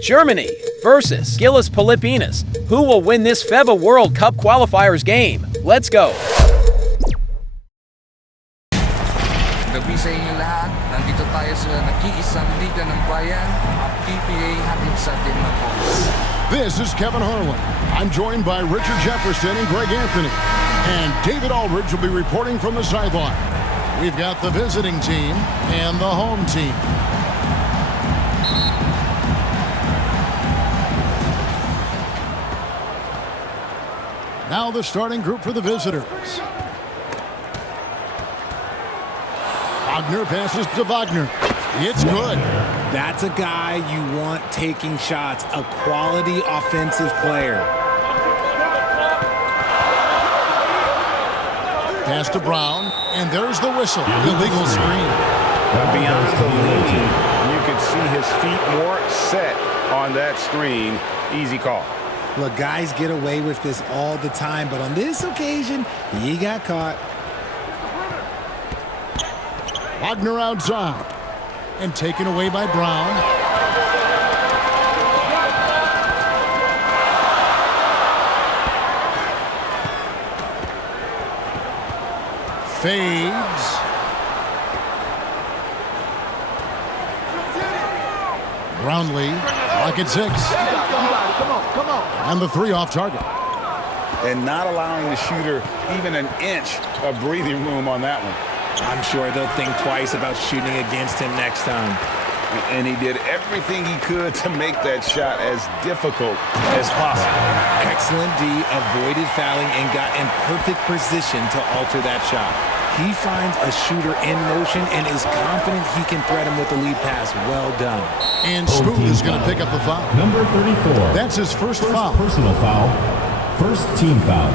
Germany versus GILAS Pilipinas. Who will win this FIBA World Cup qualifiers game? Let's go! Gabi sa inyo lahat. Nandito tayo sa nag-iisang liga ng bayan, ang PBA hatid sa atin ng oras. This is Kevin Harlan. I'm joined by Richard Jefferson and Greg Anthony. And David Aldridge will be reporting from the sideline. We've got the visiting team and the home team. Now the starting group for the visitors. Wagner passes to Wagner. It's good. That's a guy you want taking shots, a quality offensive player. Pass to Brown, and there's the whistle. Illegal screen. Beyond the lead, you could see his feet more set on that screen. Easy call. Look, guys get away with this all the time, but on this occasion, he got caught. Wagner outside, and taken away by Brown. Fades. Brownlee, pocket 6. And the 3 off target. And not allowing the shooter even an inch of breathing room on that one. I'm sure they'll think twice about shooting against him next time. And he did everything he could to make that shot as difficult as possible. Excellent D, avoided fouling and got in perfect position to alter that shot. He finds a shooter in motion and is confident he can threat him with the lead pass. Well done. And Smooth is going to pick up the foul. Number 34. That's his first foul. Personal foul. First team foul.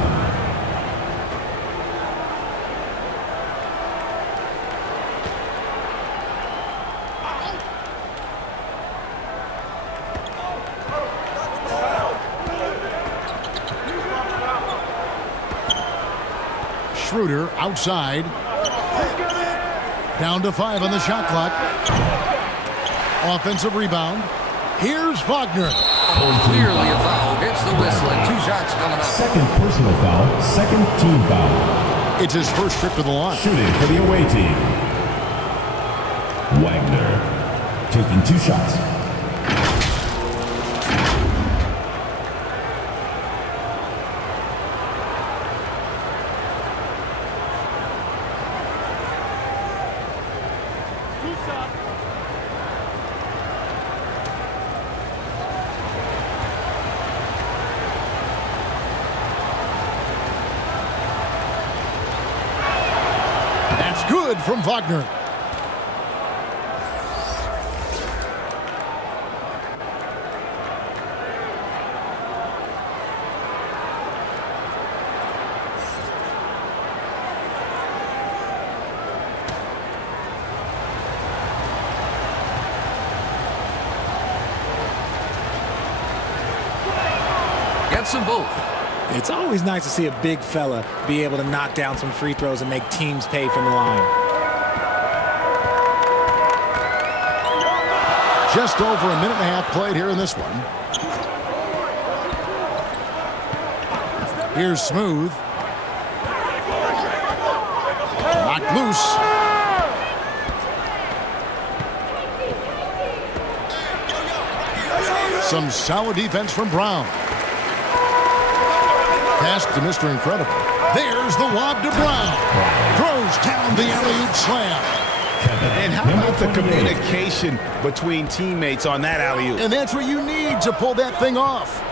Schroeder outside. Down to 5 on the shot clock. Offensive rebound. Here's Wagner. Clearly a foul. Gets the whistle and 2 shots coming up. Second personal foul. Second team foul. It's his first trip to the line. Shooting for the away team. Wagner taking 2 shots. Good from Wagner. Gets them both. It's always nice to see a big fella be able to knock down some free throws and make teams pay from the line. Just over a minute and a half played here in this one. Here's Smooth. Knocked loose. Some solid defense from Brown. Pass to Mr. Incredible. There's the lob to Brown. Throws down the alley-oop slam. And how about the communication between teammates on that alley-oop? And that's what you need to pull that thing off.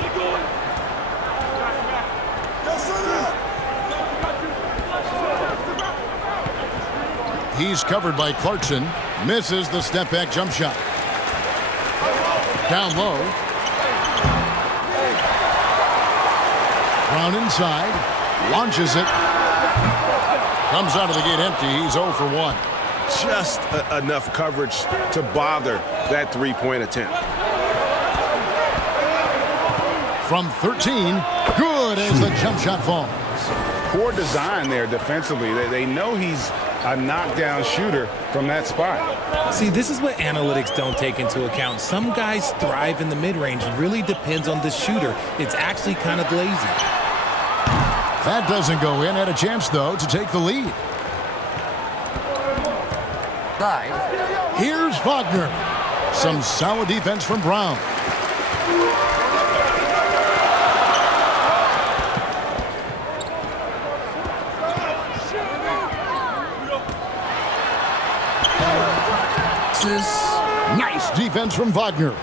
He's covered by Clarkson. Misses the step-back jump shot. Down low. Brown inside, launches it, comes out of the gate empty. He's 0 for 1. Just enough coverage to bother that three-point attempt. From 13, good as the jump shot falls. Poor design there defensively. They know he's a knockdown shooter from that spot. See, this is what analytics don't take into account. Some guys thrive in the mid-range. Really depends on the shooter. It's actually kind of lazy. That doesn't go in. Had a chance, though, to take the lead. Here's Wagner. Some solid defense from Brown. Nice defense from Wagner.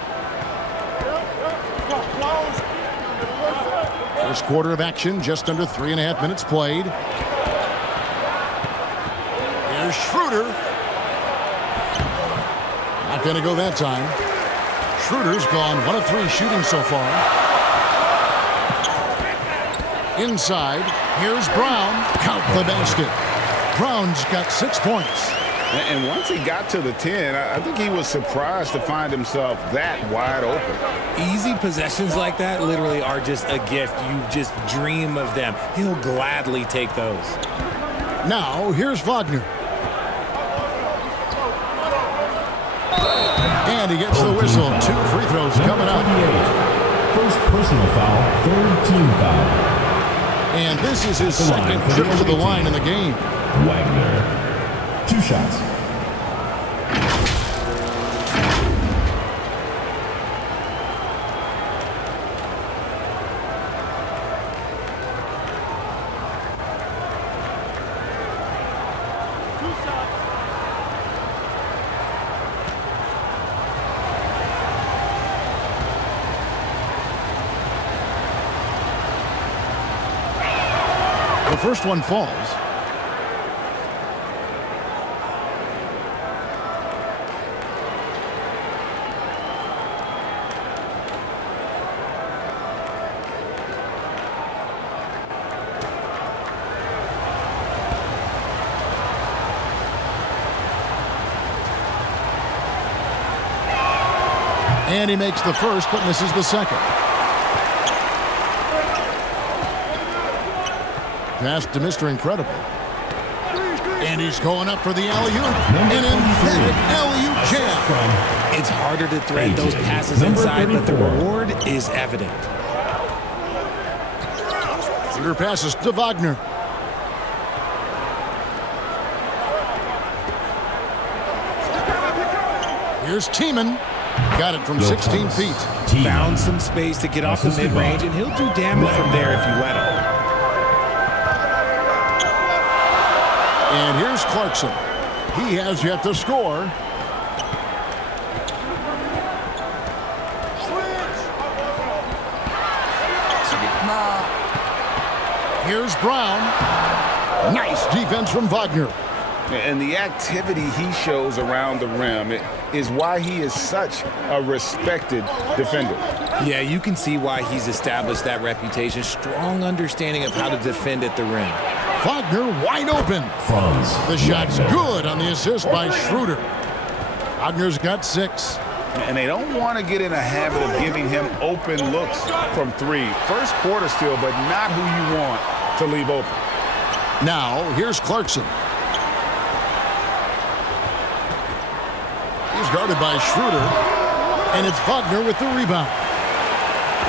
First quarter of action, just under 3.5 minutes played. Here's Schroeder. Not going to go that time. Schroeder's gone 1 of 3 shooting so far. Inside, here's Brown. Count the basket. Brown's got 6 points. And once he got to the 10, I think he was surprised to find himself that wide open. Easy possessions like that literally are just a gift. You just dream of them. He'll gladly take those. Now, here's Wagner. And he gets the whistle. 2 free throws coming up. First personal foul, third team foul. And this is his second trip to the line in the game. Wagner. 2 shots. The first one falls. And he makes the first, but misses the second. Pass to Mr. Incredible. And he's going up for the alley-oop. An emphatic alley-oop jam. It's harder to thread those passes inside, but the reward is evident. Shooter passes to Wagner. Here's Tiemann. Got it from 16 feet. Found some space to get off the mid-range, and he'll do damage from there if you let him. And here's Clarkson. He has yet to score. Here's Brown. Nice defense from Wagner. And the activity he shows around the rim is why he is such a respected defender. Yeah, you can see why he's established that reputation. Strong understanding of how to defend at the rim. Wagner wide open. The shot's good on the assist by Schroeder. Wagner's got 6. And they don't want to get in a habit of giving him open looks from 3. First quarter still, but not who you want to leave open. Now, here's Clarkson. He's guarded by Schroeder. And it's Wagner with the rebound.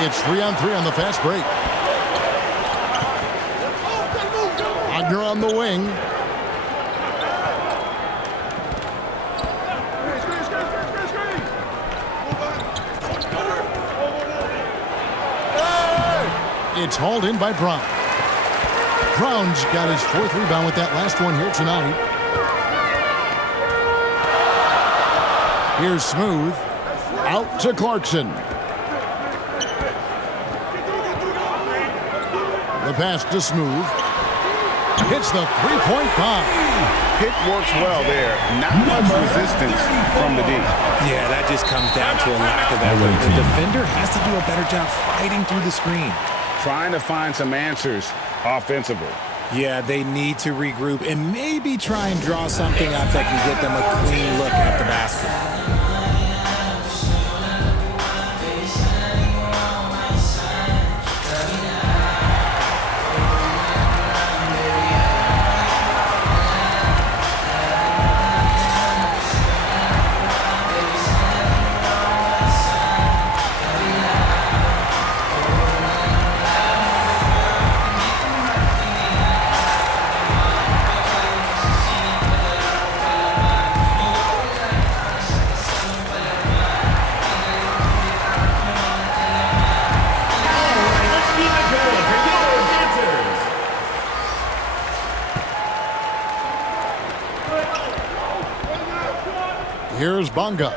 It's 3-on-3 on the fast break. Wagner on the wing. It's hauled in by Brown. Brown's got his 4th rebound with that last one here tonight. Here's Smooth. Out to Clarkson. The pass to Smooth. Hits the 3-point bomb. Pick works well there. Not much resistance from the D. Yeah, that just comes down to a lack of effort. The defender has to do a better job fighting through the screen. Trying to find some answers offensively. Yeah, they need to regroup and maybe try and draw something up that can get them a clean look at the basket. Bonga.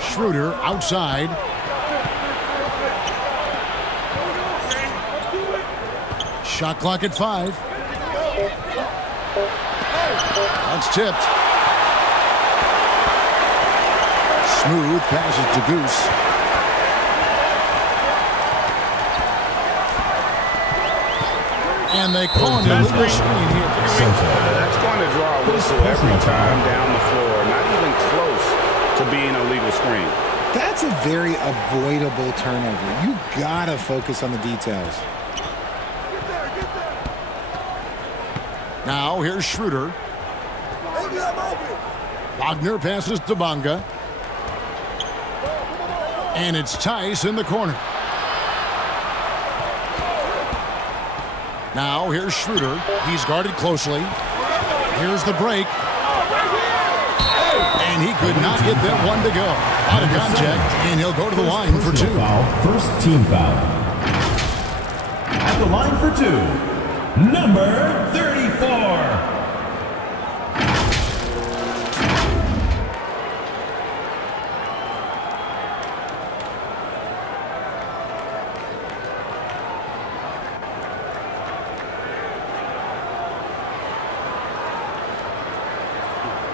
Schroeder outside. Shot clock at 5. That's tipped. Smooth passes to Goose. And they call an illegal screen here. That's going to draw a whistle every time down the floor. Not even close to being a legal screen. That's a very avoidable turnover. You gotta focus on the details. Now here's Schroeder. Wagner passes to Bonga. And it's Tice in the corner. Now here's Schroeder. He's guarded closely. Here's the break. And he could not get that one to go. Out of contact, and he'll go to the line for 2. First team foul. At the line for 2, number 34.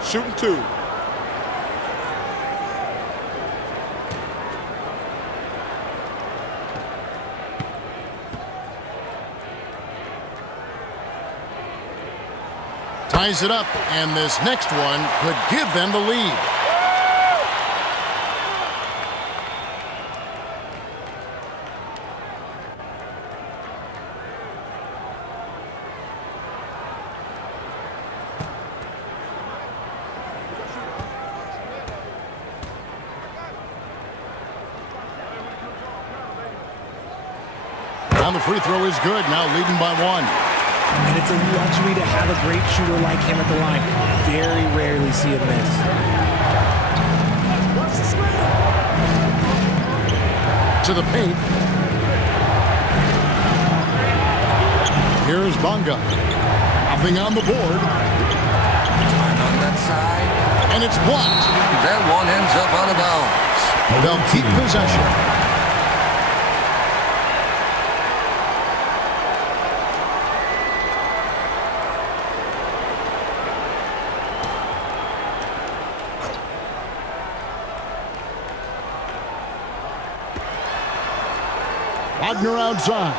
Shooting 2. Ties it up, and this next one could give them the lead. And the free throw is good, now leading by 1. And it's a luxury to have a great shooter like him at the line. Very rarely see him miss. To the paint. Here's Bonga. Nothing on the board. And on that side. And it's blocked. That one ends up out of bounds. They'll keep possession. Wagner outside.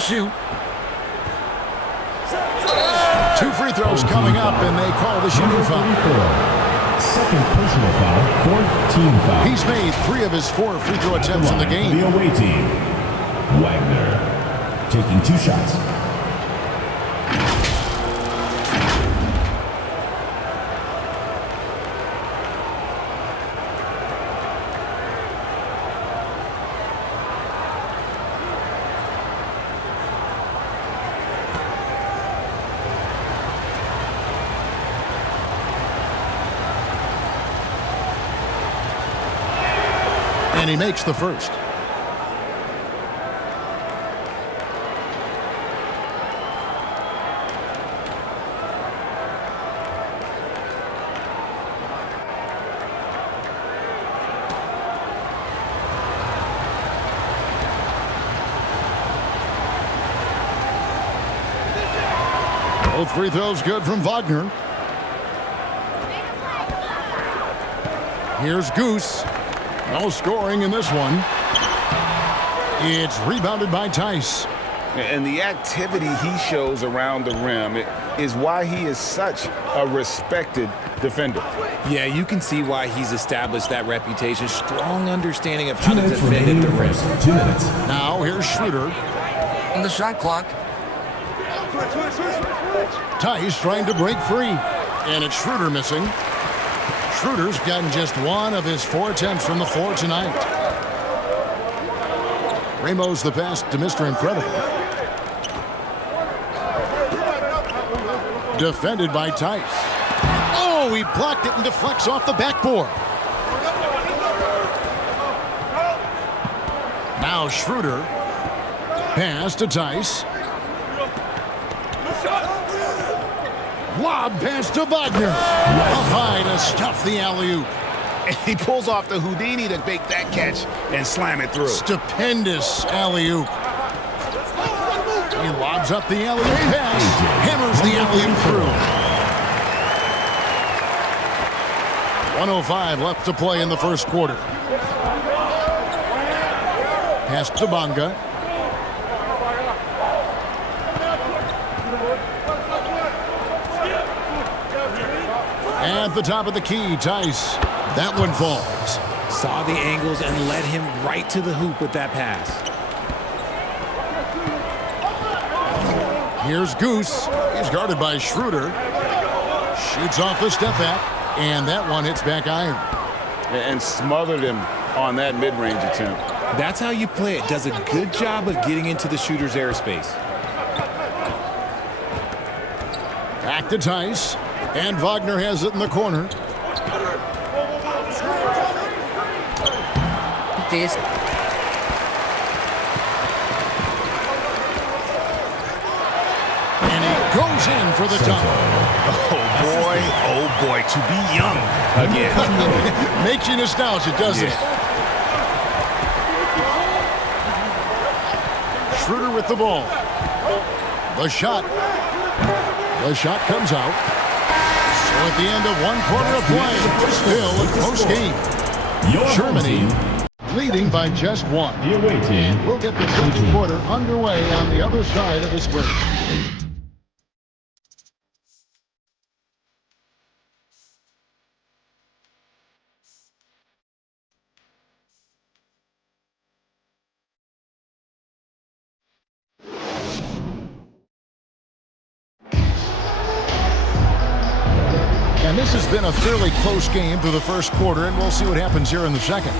Shoot. 2 free throws coming up, and they call the shooting foul. Second personal foul, fourth team foul. He's made 3 of his 4 free throw attempts in the game. The away team, Wagner, taking 2 shots. And he makes the first. Both free throws good from Wagner. Here's Goose. No scoring in this one. It's rebounded by Tice. And the activity he shows around the rim is why he is such a respected defender. Yeah, you can see why he's established that reputation. Strong understanding of how to defend at the rim. 2 minutes. Now here's Schroeder. On the shot clock. Tice trying to break free. And it's Schroeder missing. Schroeder's gotten just 1 of his 4 attempts from the floor tonight. Ramos the pass to Mr. Incredible. Defended by Tice. Oh, he blocked it and deflects off the backboard. Now Schroeder. Pass to Tice. Lob pass to Wagner. Up high to stuff the alley-oop. He pulls off the Houdini to make that catch and slam it through. Stupendous alley-oop. He lobs up the alley-oop pass. Hammers the alley-oop through. 1:05 left to play in the first quarter. Pass to Bonga. At the top of the key, Tice. That one falls. Saw the angles and led him right to the hoop with that pass. Here's Goose. He's guarded by Schroeder. Shoots off the step back, and that one hits back iron. And smothered him on that mid-range attempt. That's how you play it. Does a good job of getting into the shooter's airspace. Back to Tice. And Wagner has it in the corner. And he goes in for the dunk. Oh boy, to be young again. Makes you nostalgic, doesn't it? Schroeder with the ball. The shot comes out. So at the end of one quarter of play, still a close game. Germany leading by just one. The away team. We'll get the second quarter underway on the other side of this break. And this has been a fairly close game through the first quarter, and we'll see what happens here in the second.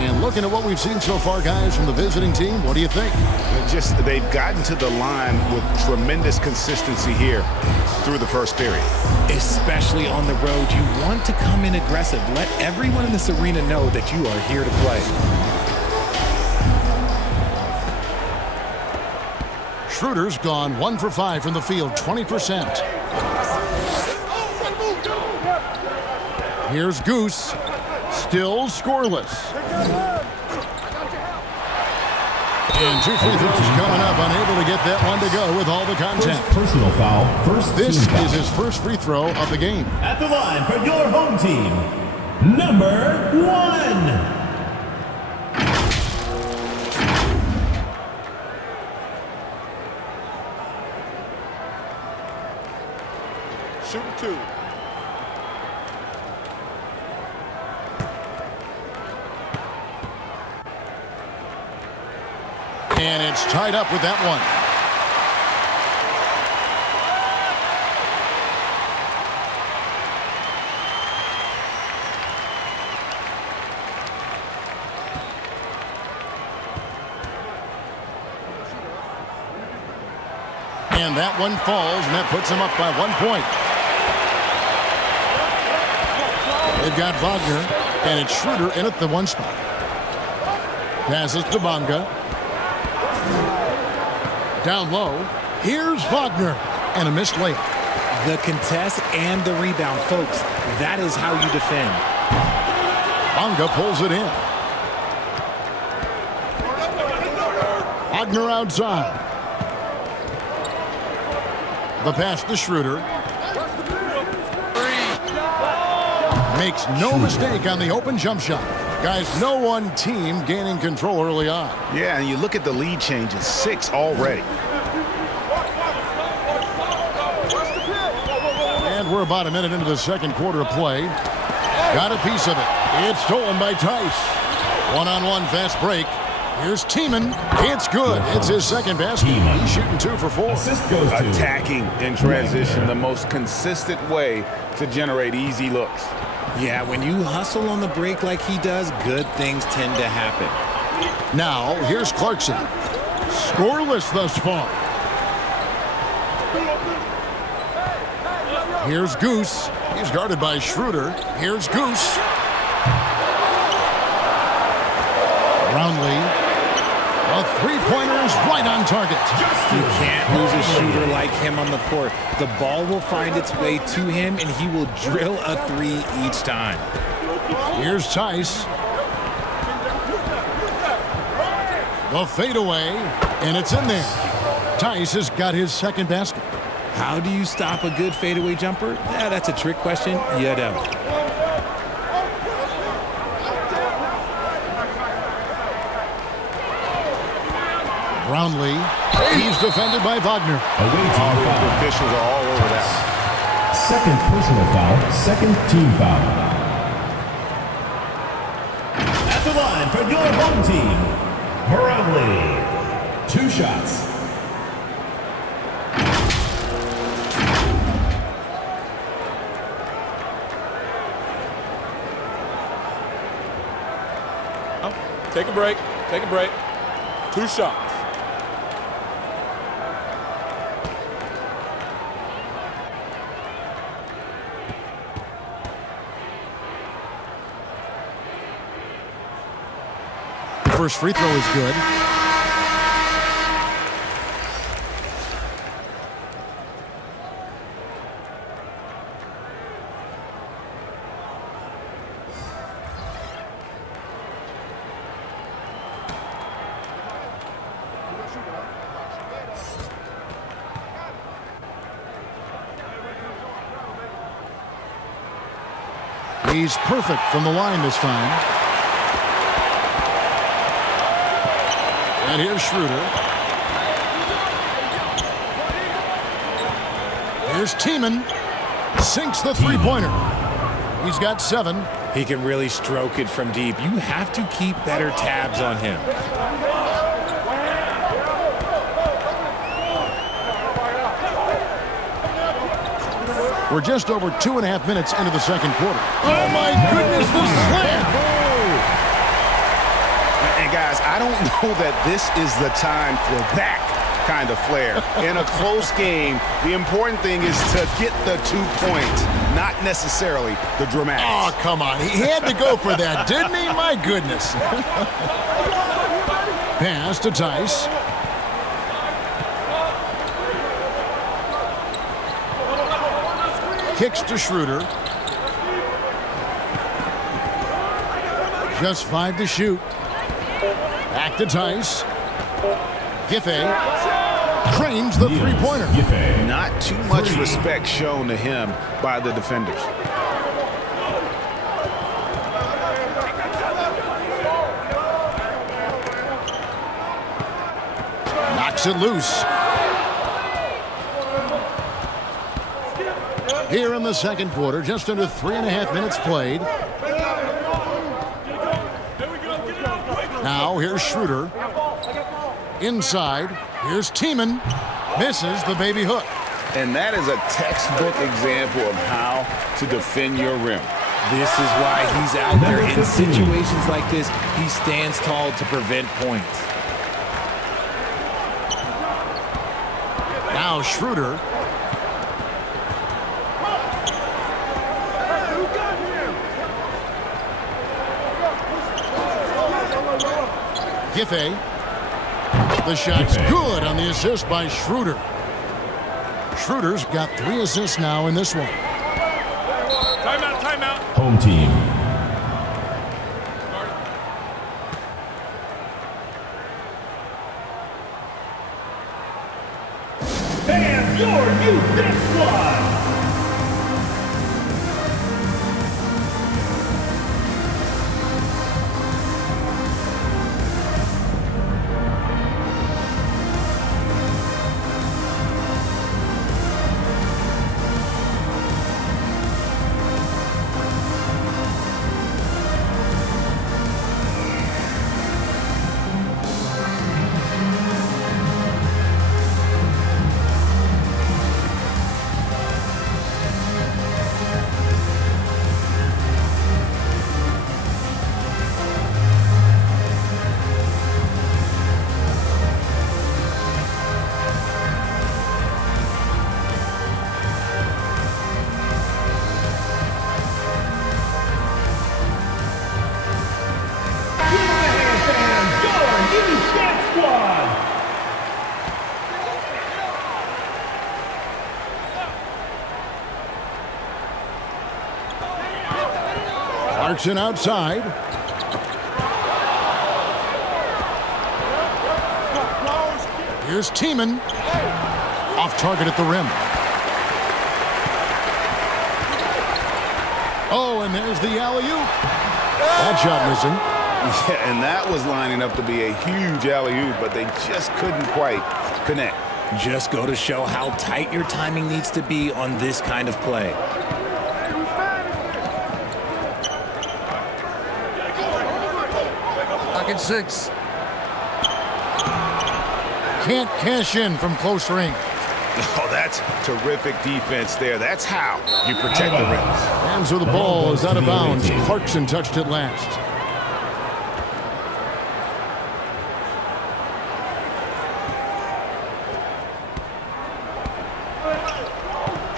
And looking at what we've seen so far, guys, from the visiting team, what do you think? They've gotten to the line with tremendous consistency here through the first period. Especially on the road, you want to come in aggressive. Let everyone in this arena know that you are here to play. Schroeder's gone 1 for 5 from the field, 20%. Here's Goose, still scoreless. And 2 free throws coming up, unable to get that one to go with all the contact. Personal foul. This First team foul. is his first free throw of the game. At the line for your home team, number 1. Shooting 2. And it's tied up with that one. And that one falls, and that puts him up by 1 point. They've got Wagner, and it's Schroeder in at the 1 spot. Passes to Bonga. Down low, here's Wagner, and a missed layup. The contest and the rebound, folks. That is how you defend. Bonga pulls it in. Wagner outside. The pass to Schroeder. Makes no mistake on the open jump shot. Guys, no one team gaining control early on. Yeah, and you look at the lead changes, 6 already. And we're about a minute into the second quarter of play. Got a piece of it. It's stolen by Tice. One-on-one fast break. Here's Tiemann. It's good. It's his second basket. He's shooting 2 for 4. Assist goes to Attacking in transition, the most consistent way to generate easy looks. Yeah, when you hustle on the break like he does, good things tend to happen. Now, here's Clarkson. Scoreless thus far. Here's Goose. He's guarded by Schroeder. Here's Goose. Brownlee. A Three-pointer is right on target. You can't lose a shooter like him on the court. The ball will find its way to him, and he will drill a three each time. Here's Tice. The fadeaway, and it's in there. Tice has got his second basket. How do you stop a good fadeaway jumper? Yeah, that's a trick question. You don't. Brownlee. He's defended by Wagner. The officials are all over that. Second personal foul, second team foul. At the line for your home team, Brownlee. 2 shots. Take a break. Take a break. 2 shots. First free throw is good. He's perfect from the line this time. And here's Schroeder. Here's Tiemann. Sinks the three-pointer. He's got 7. He can really stroke it from deep. You have to keep better tabs on him. We're just over 2.5 minutes into the second quarter. Oh, my goodness, the slam! And guys, I don't know that this is the time for that kind of flair. In a close game, the important thing is to get the 2 points, not necessarily the dramatics. Oh, come on. He had to go for that, didn't he? My goodness. Pass to Tice. Kicks to Schroeder. Just 5 to shoot. Back to Tice. Giffey trains the three-pointer. Not too much respect shown to him by the defenders. Knocks it loose. Here in the second quarter, just under 3.5 minutes played. Now here's Schroeder. Inside, here's Tiemann. Misses the baby hook. And that is a textbook example of how to defend your rim. This is why he's out there. In situations like this, he stands tall to prevent points. Now Schroeder. Giffey. The shot's good on the assist by Schroeder. Schroeder's got 3 assists now in this one. Timeout, timeout. Home team. And your new big squad. Clarkson outside. Here's Tiemann. Off target at the rim. Oh, and there's the alley-oop. That shot missing. Yeah, and that was lining up to be a huge alley-oop, but they just couldn't quite connect. Just go to show how tight your timing needs to be on this kind of play. Pocket 6. Can't cash in from close range. Oh, that's terrific defense there. That's how you protect the rims. Hands with the ball is out of bounds. Clarkson touched it last.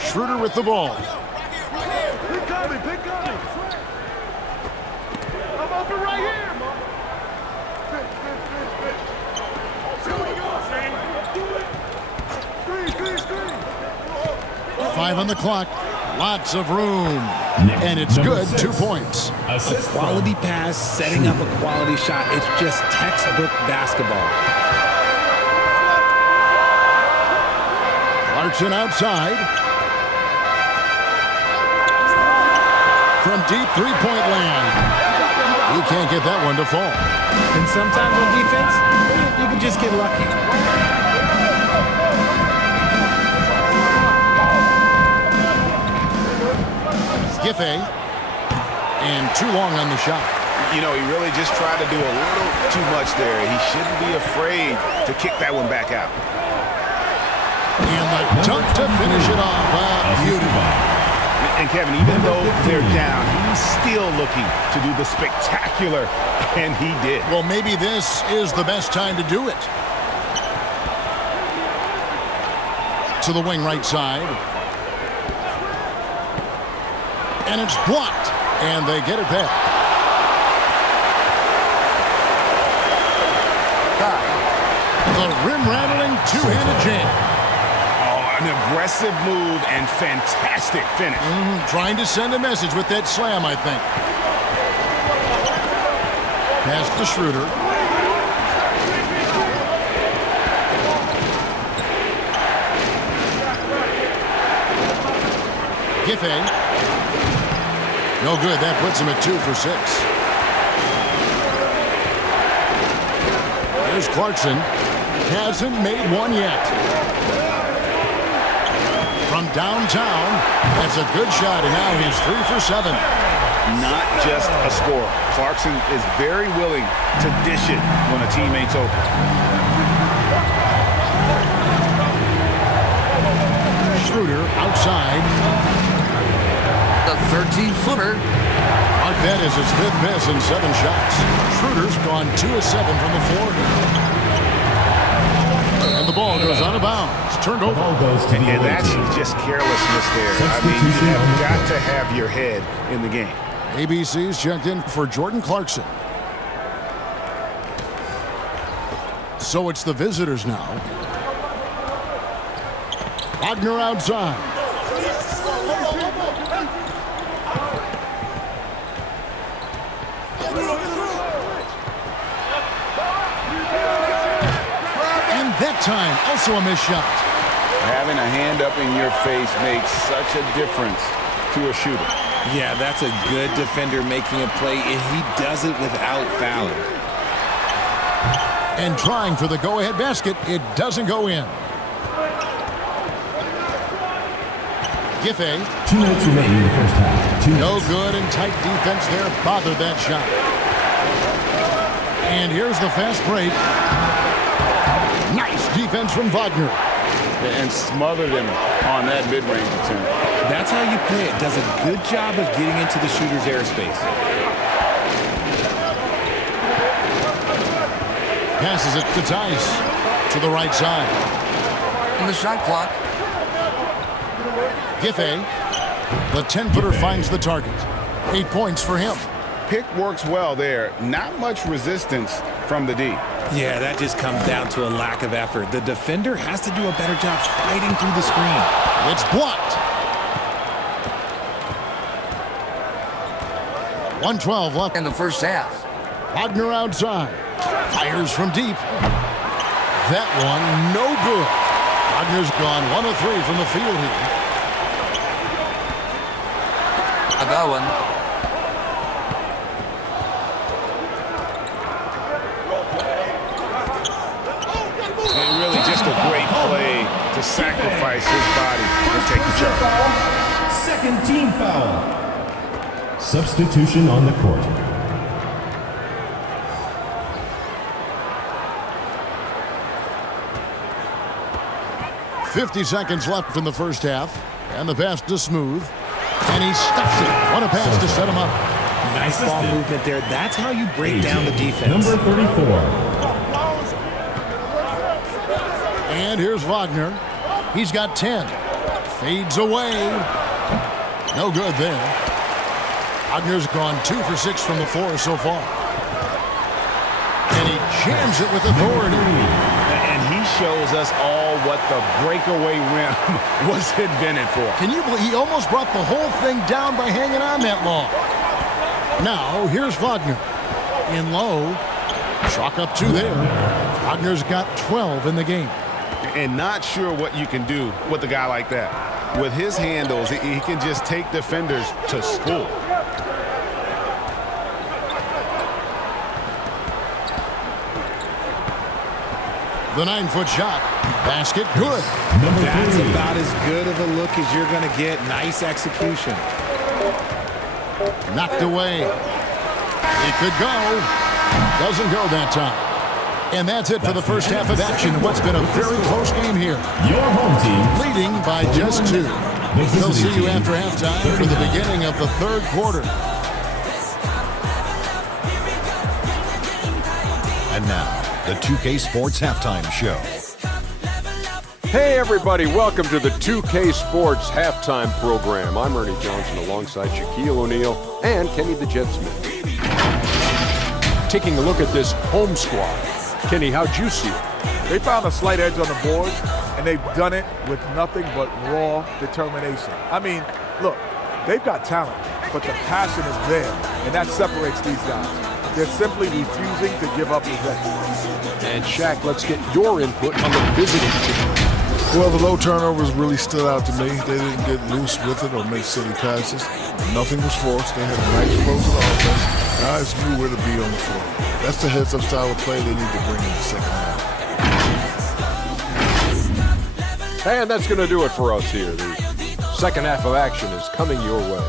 Schroeder with the ball. Pick coming. I'm open right here, man. Screen. 5 on the clock. Lots of room. And it's good. 2 points. A quality pass, setting up a quality shot. It's just textbook basketball. Clarkson outside. From deep three-point land. He can't get that one to fall. And sometimes on defense, you can just get lucky. Giffey. And too long on the shot. You know, he really just tried to do a little too much there. He shouldn't be afraid to kick that one back out. And the dunk to finish it off. Beautiful. And Kevin, even though they're down, he's still looking to do the spectacular, and he did. Well, maybe this is the best time to do it. To the wing right side. And it's blocked. And they get it back. The rim-rattling two-handed jam. An aggressive move and fantastic finish. Trying to send a message with that slam, I think. Pass to Schroeder. Giffey. No good. That puts him at 2 for 6. There's Clarkson. Hasn't made one yet. From downtown, that's a good shot, and now he's 3 for 7. Not just a scorer. Clarkson is very willing to dish it when a teammate's open. Schroeder outside. The 13-footer. Mark that as his 5th miss in 7 shots. Schroeder's gone 2 of 7 from the floor. And the ball goes out of bounds. Turned over. And that's just carelessness there. I mean, you have got to have your head in the game. ABC's checked in for Jordan Clarkson. So it's the visitors now. Wagner outside. And that time, also a missed shot. Having a hand up in your face makes such a difference to a shooter. Yeah, that's a good defender making a play, and he does it without fouling. And trying for the go-ahead basket, it doesn't go in. Giffey. 2 minutes remaining in the first half. No good, and tight defense there bothered that shot. And here's the fast break. Nice defense from Wagner. And smothered him on that mid-range attempt. That's how you play it. Does a good job of getting into the shooter's airspace. Passes it to Tice. To the right side. In the shot clock. Giffey. The 10-footer finds the target. 8 points for him. Pick works well there. Not much resistance from the D. Yeah, that just comes down to a lack of effort. The defender has to do a better job fighting through the screen. It's blocked. 1:12 left in the first half. Wagner outside. Fires from deep. That one, no good. Wagner's gone 1 of 3 from the field here. I got one. And really just a great play to sacrifice his body and take the charge. Second team foul. Substitution on the court. 50 seconds left in the first half. And the pass to Smooth. And he stuffs it. What a pass to set him up. Nice ball movement there. That's how you break down the defense. Number 34. And here's Wagner. He's got 10. Fades away. No good there. Wagner's gone 2 for 6 from the floor so far. And he jams it with authority. And he shows us all what the breakaway rim was invented for. Can you believe he almost brought the whole thing down by hanging on that long? Now, here's Wagner. In low. Chalk up 2 there. Wagner's got 12 in the game. And not sure what you can do with a guy like that. With his handles, he can just take defenders to school. The 9-foot shot. Basket good. That's about as good of a look as you're going to get. Nice execution. Knocked away. He could go. Doesn't go that time. And that's it for the first half of action. What's been a very close game here. Your home team Leading by just 2. They'll see you after halftime for the beginning of the third quarter. And now, the 2K Sports Halftime Show. Hey everybody, welcome to the 2K Sports Halftime Program. I'm Ernie Johnson alongside Shaquille O'Neal and Kenny the Jet Smith. Taking a look at this home squad. Kenny, how'd you see it? They found a slight edge on the boards, and they've done it with nothing but raw determination. I mean, look, they've got talent, but the passion is there, and that separates these guys. They're simply refusing to give up possession. And Shaq, let's get your input on the visiting team. Well, the low turnovers really stood out to me. They didn't get loose with it or make silly passes. Nothing was forced. They had a nice approach to the offense. Guys knew where to be on the floor. That's the heads-up style of play they need to bring in the second half. And that's going to do it for us here. The second half of action is coming your way.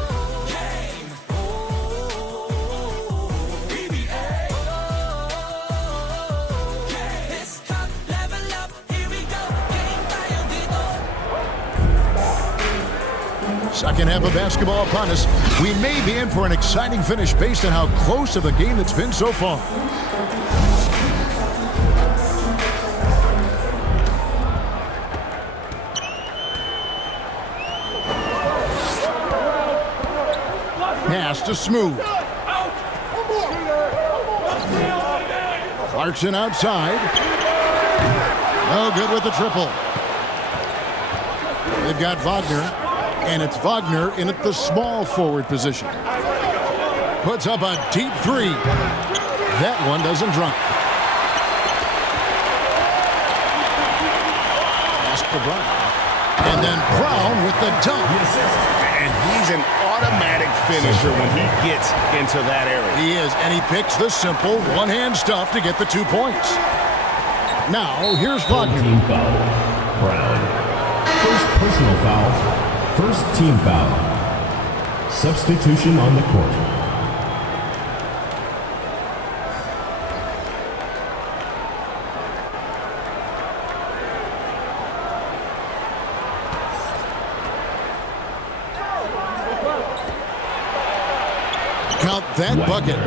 Second half of basketball upon us. We may be in for an exciting finish based on how close to the game it's been so far. Pass to Smooth. Clarkson outside. No good with the triple. They've got Wagner. And it's Wagner in at the small forward position. Puts up a deep 3. That one doesn't drop. Pass to Brown. And then Brown with the dunk. And he's an automatic finisher when he gets into that area. He is, and he picks the simple one-hand stuff to get the 2 points. Now, here's Wagner. Team foul. Brown. First personal foul. First team foul. Substitution on the court. Count that bucket.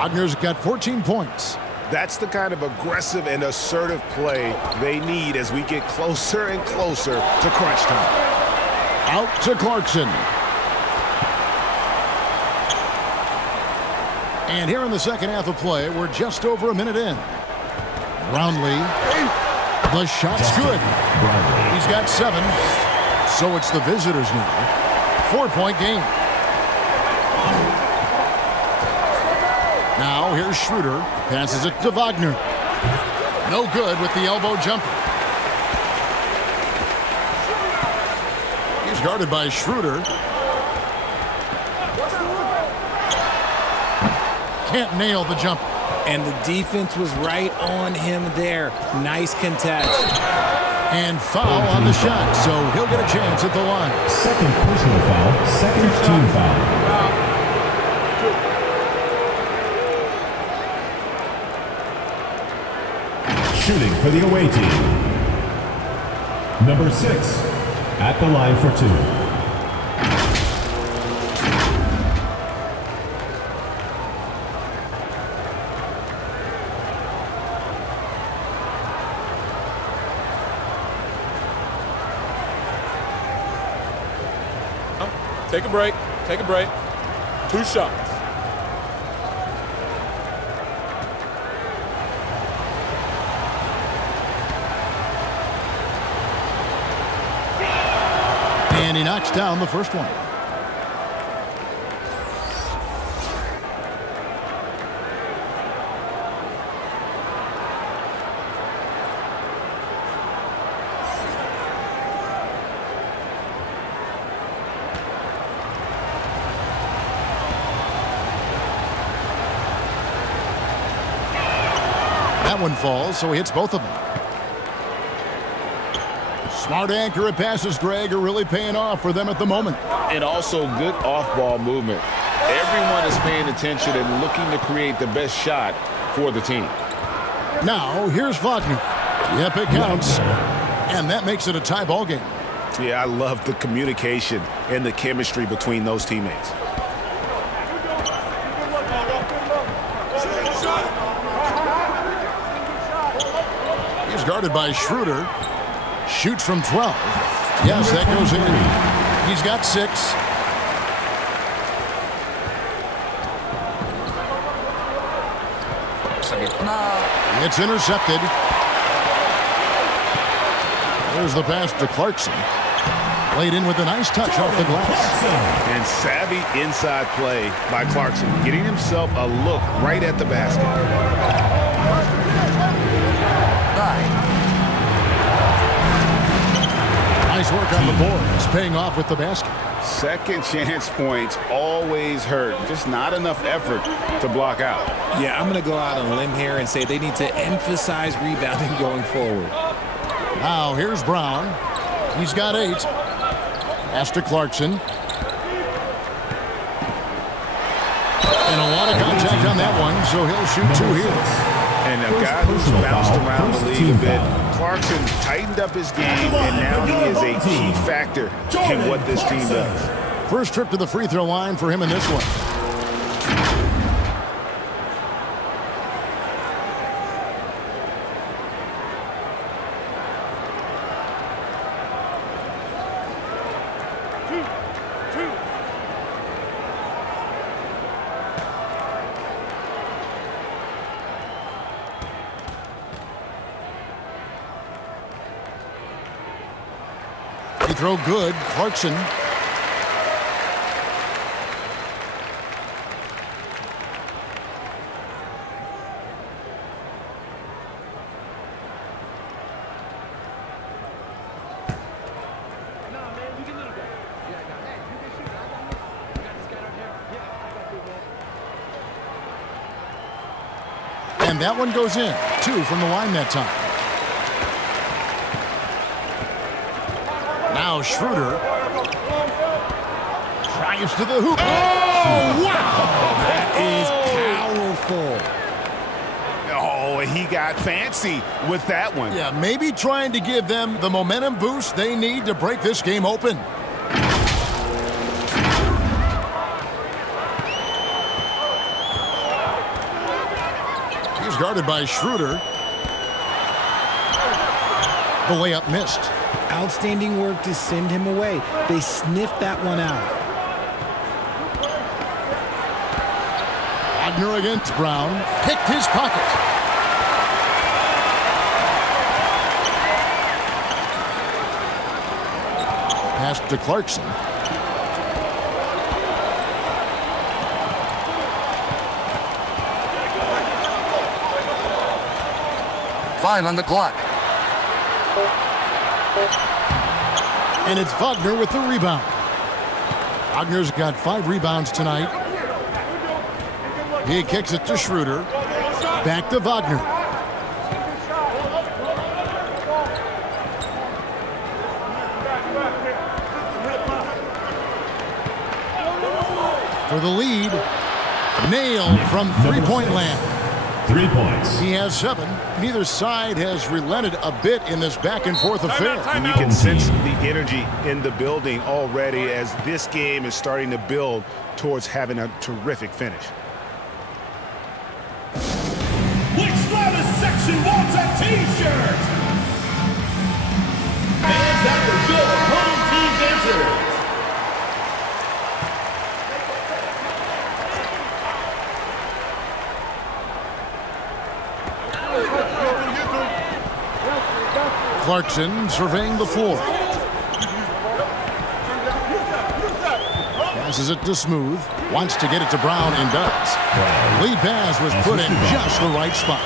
Wagner's got 14 points. That's the kind of aggressive and assertive play they need as we get closer and closer to crunch time. Out to Clarkson. And here in the second half of play, we're just over a minute in. Brownlee. The shot's good. He's got 7. So it's the visitors now. 4-point game. Now here's Schroeder. Passes it to Wagner. No good with the elbow jumper. He's guarded by Schroeder. Can't nail the jumper. And the defense was right on him there. Nice contest. And foul on the shot, so he'll get a chance at the line. Second personal foul, second team foul. Shooting for the away team. Number 6, at the line for 2. Take a break. Take a break. 2 shots. And he knocks down the first one. That one falls, so he hits both of them. Smart accurate passes, Greg, are really paying off for them at the moment. And also good off-ball movement. Everyone is paying attention and looking to create the best shot for the team. Now, here's Wagner. Yep, it counts. And that makes it a tie ball game. Yeah, I love the communication and the chemistry between those teammates. He's guarded by Schroeder. Shoots from 12. Yes, that goes in. He's got 6. It's intercepted. There's the pass to Clarkson. Played in with a nice touch off the glass. And savvy inside play by Clarkson, getting himself a look right at the basket. Nice work on the boards, paying off with the basket. Second chance points always hurt. Just not enough effort to block out. Yeah, I'm going to go out on a limb here and say they need to emphasize rebounding going forward. Now here's Brown. He's got 8. Pass to Clarkson. And a lot of contact on that one, so he'll shoot 2 here. And a guy who's bounced around the league a bit. Clarkson tightened up his game, and now he is a key factor in what this team does. First trip to the free throw line for him in this one. Throw good. Clarkson. And that one goes in. 2 from the line that time. Now Schroeder drives to the hoop. Oh, wow! That is powerful. Oh, he got fancy with that one. Yeah, maybe trying to give them the momentum boost they need to break this game open. He's guarded by Schroeder. The layup missed. Outstanding work to send him away. They sniffed that one out. Wagner against Brown. Picked his pocket. Pass to Clarkson. 5 on the clock. And it's Wagner with the rebound. Wagner's got 5 rebounds tonight. He kicks it to Schroeder. Back to Wagner. For the lead. Nailed from three-point land. 3 points. He has 7. Neither side has relented a bit in this back-and-forth affair. And you can sense the energy in the building already as this game is starting to build towards having a terrific finish. Which loudest section wants a T-shirt? And that was your home team's answer. Clarkson surveying the floor. Passes it to Smooth. Wants to get it to Brown and does. Lead pass was put in just the right spot.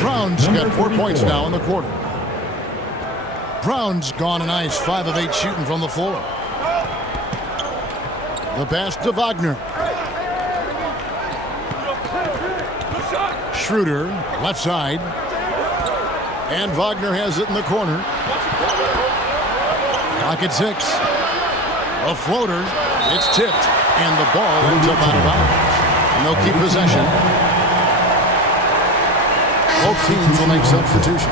Brown's got 4 points now in the quarter. Brown's gone a nice 5 of 8 shooting from the floor. The pass to Wagner. Schroeder, left side. And Wagner has it in the corner. Clock at 6. A floater. It's tipped. And the ball ends up out of bounds. And they'll keep possession. Both teams will make substitutions.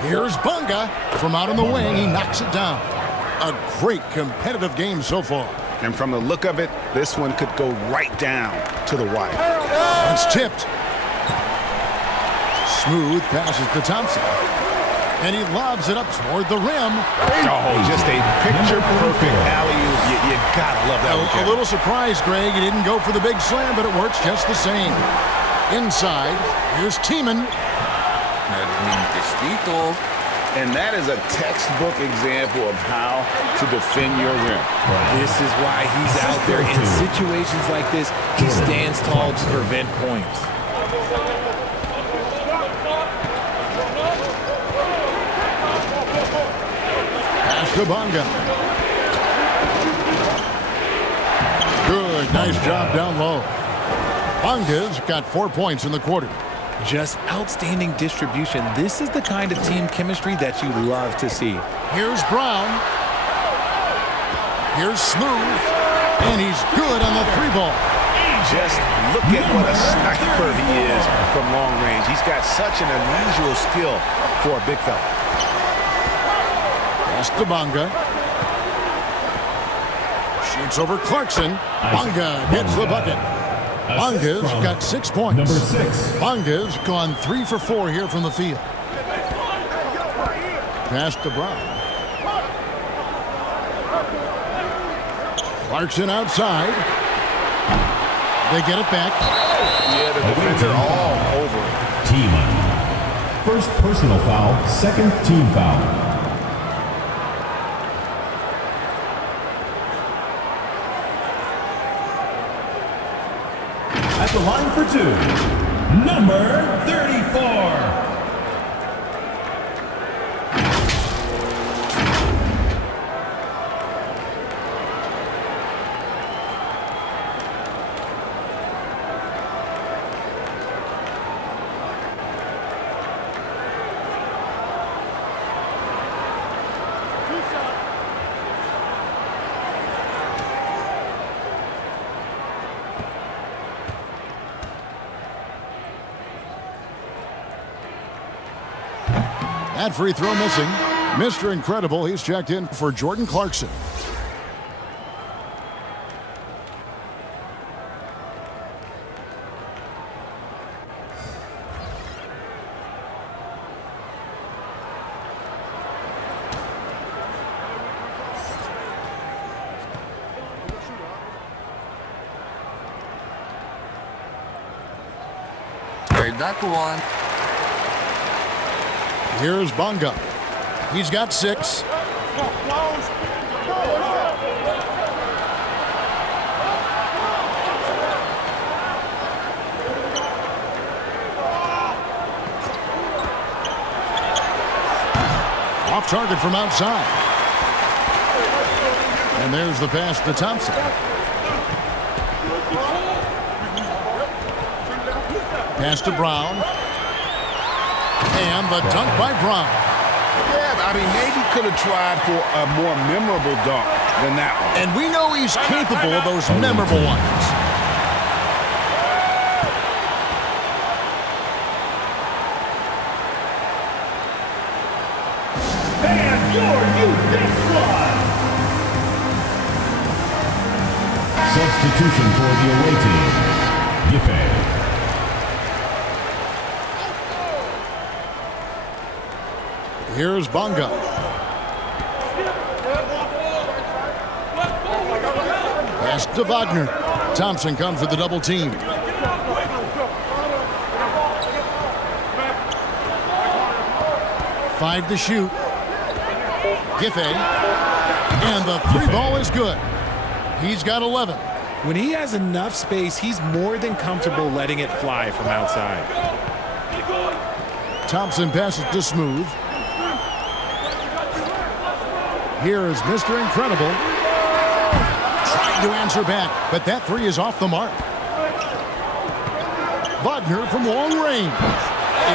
Here's Bunga from out on the wing. He knocks it down. A great competitive game so far. And from the look of it, this one could go right down to the wire. It's tipped. Smooth passes to Thompson. And he lobs it up toward the rim. Oh, just a picture-perfect alley-oop. You gotta love that one. A little surprised, Greg. He didn't go for the big slam, but it works just the same. Inside, here's Tiemann. And that is a textbook example of how to defend your rim. This is why he's out there in situations like this. He stands tall to prevent points. Pass to Bunga. Good, nice job down low. Bunga's got 4 points in the quarter. Just outstanding distribution. This is the kind of team chemistry that you love to see. Here's Brown. Here's Smooth. And he's good on the 3-ball. Just look at what a sniper he is from long range. He's got such an unusual skill for a big fella. Pass to Bunga. Shoots over Clarkson. Bunga gets the bucket. Bunga's got 6 points. Number 6. Bunga's gone 3 for 4 here from the field. Pass to Brown. Clarkson outside. They get it back. Yeah, the defender all over it. Tiemann. First personal foul, second team foul. At the line for 2, number 34. That free throw missing. Mr. Incredible, he's checked in for Jordan Clarkson. for that one. Here's Bonga. He's got 6. Off target from outside. And there's the pass to Thompson. Pass to Brown. And the dunk by Brown. Yeah, I mean, maybe could have tried for a more memorable dunk than that one. And we know he's capable of those memorable ones. And your youth squad. Substitution for the away team. Giffey. Here's Bonga. Pass to Wagner. Thompson comes with the double team. Five to shoot. Giffey. And the 3 ball is good. He's got 11. When he has enough space, he's more than comfortable letting it fly from outside. Thompson passes to Smooth. Here is Mr. Incredible. Trying to answer back, but that 3 is off the mark. Wagner from long range.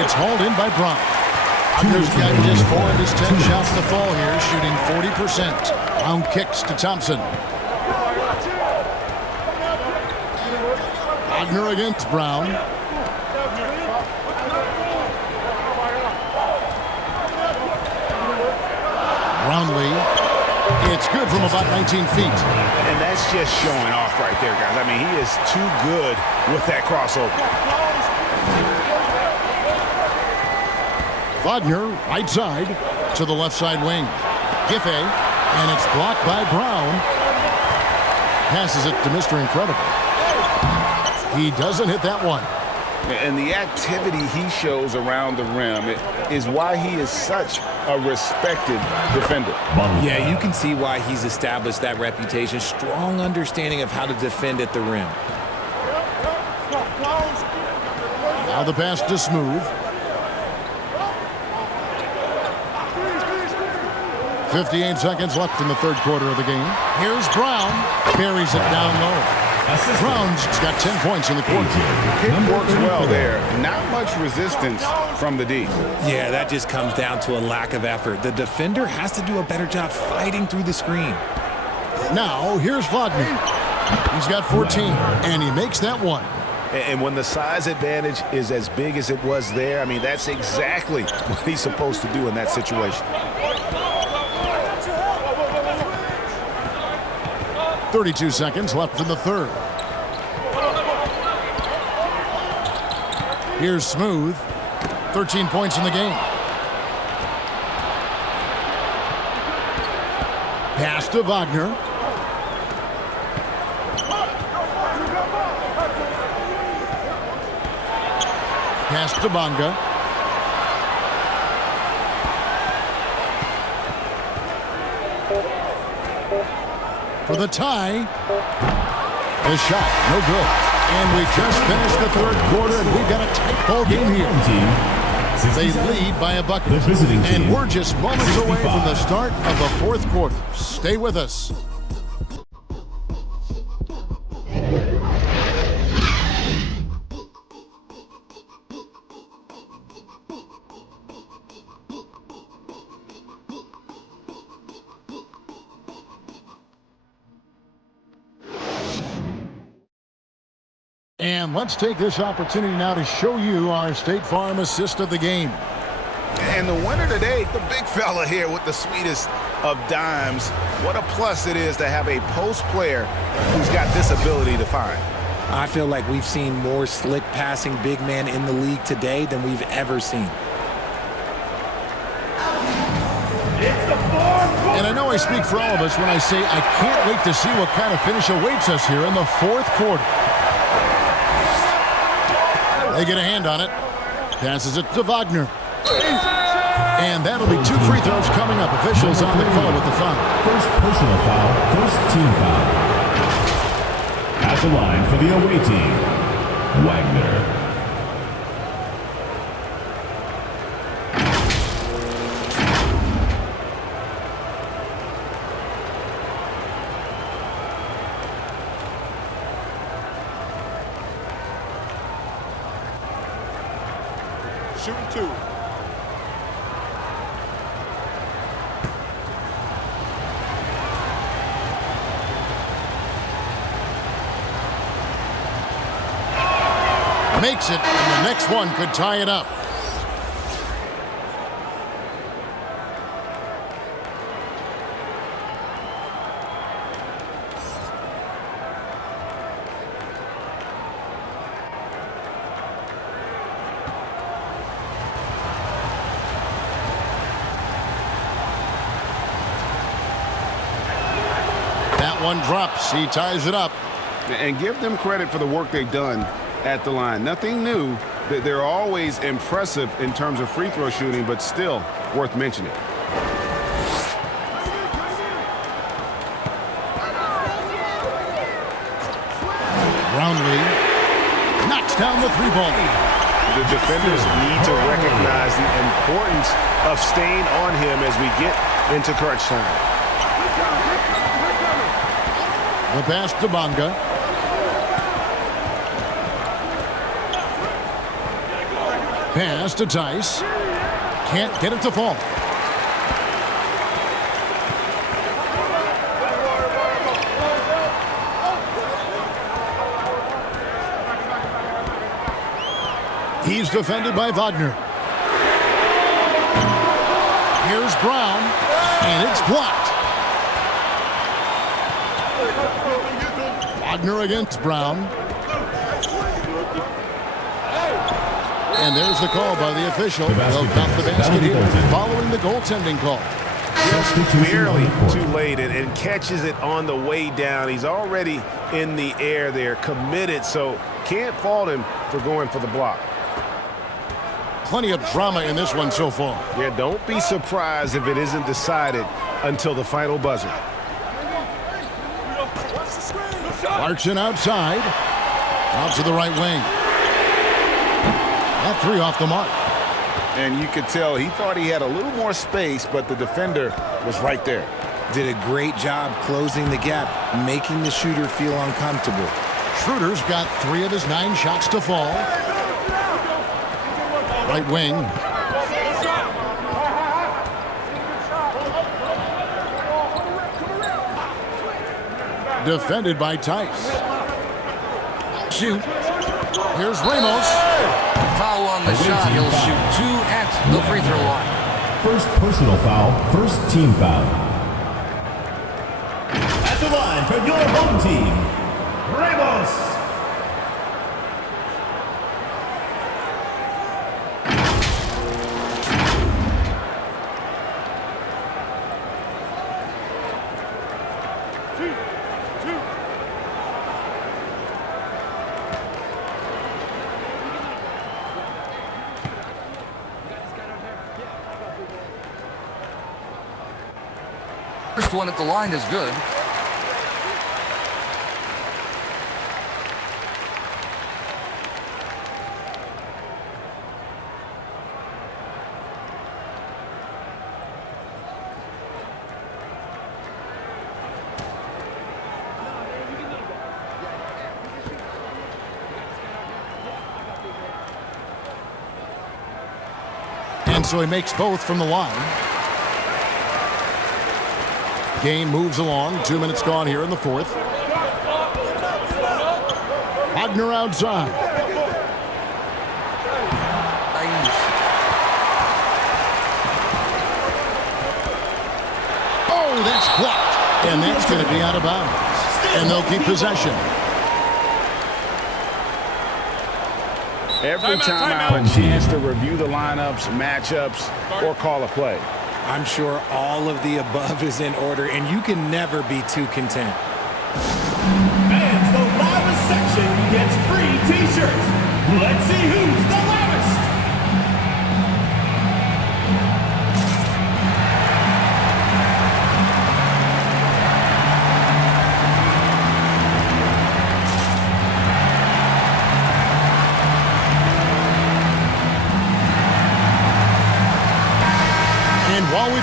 It's hauled in by Brown. Wagner's got just 4 of his 10 shots to fall here, shooting 40%. Brown kicks to Thompson. Wagner against Brown. Brownlee. It's good from about 19 feet. And that's just showing off right there, guys. I mean, he is too good with that crossover. Wagner, right side, to the left side wing. Giffey, and it's blocked by Brown. Passes it to Mr. Incredible. He doesn't hit that one. And the activity he shows around the rim is why he is such a respected defender. Yeah, you can see why he's established that reputation. Strong understanding of how to defend at the rim. Now the pass to Smooth. 58 seconds left in the third quarter of the game. Here's Brown. Buries it down low. Brown's got 10 points in the quarter. It works well there. Not much resistance from the D. Yeah, that just comes down to a lack of effort. The defender has to do a better job fighting through the screen. Now, here's Wagner. He's got 14, and he makes that one. And when the size advantage is as big as it was there, I mean, that's exactly what he's supposed to do in that situation. 32 seconds left in the third. Here's Smooth. 13 points in the game. Pass to Wagner. Pass to Bonga. For the tie. The shot, no good. And we just finished the third quarter, and we've got a tight ball game here. They lead by a bucket. And we're just moments away from the start of the fourth quarter. Stay with us. And let's take this opportunity now to show you our State Farm assist of the game. And the winner today, the big fella here with the sweetest of dimes. What a plus it is to have a post player who's got this ability to find. I feel like we've seen more slick passing big men in the league today than we've ever seen. And I know I speak for all of us when I say I can't wait to see what kind of finish awaits us here in the fourth quarter. They get a hand on it. Passes it to Wagner. And that'll be 2 free throws coming up. Officials on the call with the foul. First personal foul, first team foul. At the line for the away team, Wagner. Shooting 2. Makes it, and the next one could tie it up. That one drops. He ties it up. And give them credit for the work they've done at the line. Nothing new. They're always impressive in terms of free throw shooting, but still worth mentioning. Brownlee knocks down the 3-ball. The defenders need to recognize the importance of staying on him as we get into crunch time. The pass to Bonga. Pass to Tice. Can't get it to fall. He's defended by Wagner. Here's Brown, and it's blocked. Wagner against Brown. And there's the call by the official. They'll count the basket here following the goaltending call. Barely too late and catches it on the way down. He's already in the air there, committed, so can't fault him for going for the block. Plenty of drama in this one so far. Yeah, don't be surprised if it isn't decided until the final buzzer. Clarkson outside. Out to the right wing. That 3 off the mark. And you could tell he thought he had a little more space, but the defender was right there. Did a great job closing the gap, making the shooter feel uncomfortable. Schroeder's got 3 of his 9 shots to fall. Right wing. Defended by Tice. Shoot. Here's Ramos. Foul on the shot. He'll shoot 2 at the free throw line. First personal foul, first team foul. At the line for your home team, Ramos. First one at the line is good. And so he makes both from the line. Game moves along. 2 minutes gone here in the 4th. Wagner outside. Oh, that's blocked. And that's going to be out of bounds. And they'll keep possession. Every time I have a chance to review the lineups, matchups, or call a play. I'm sure all of the above is in order, and you can never be too content. Fans, the loudest section gets free t-shirts. Let's see who's the loudest.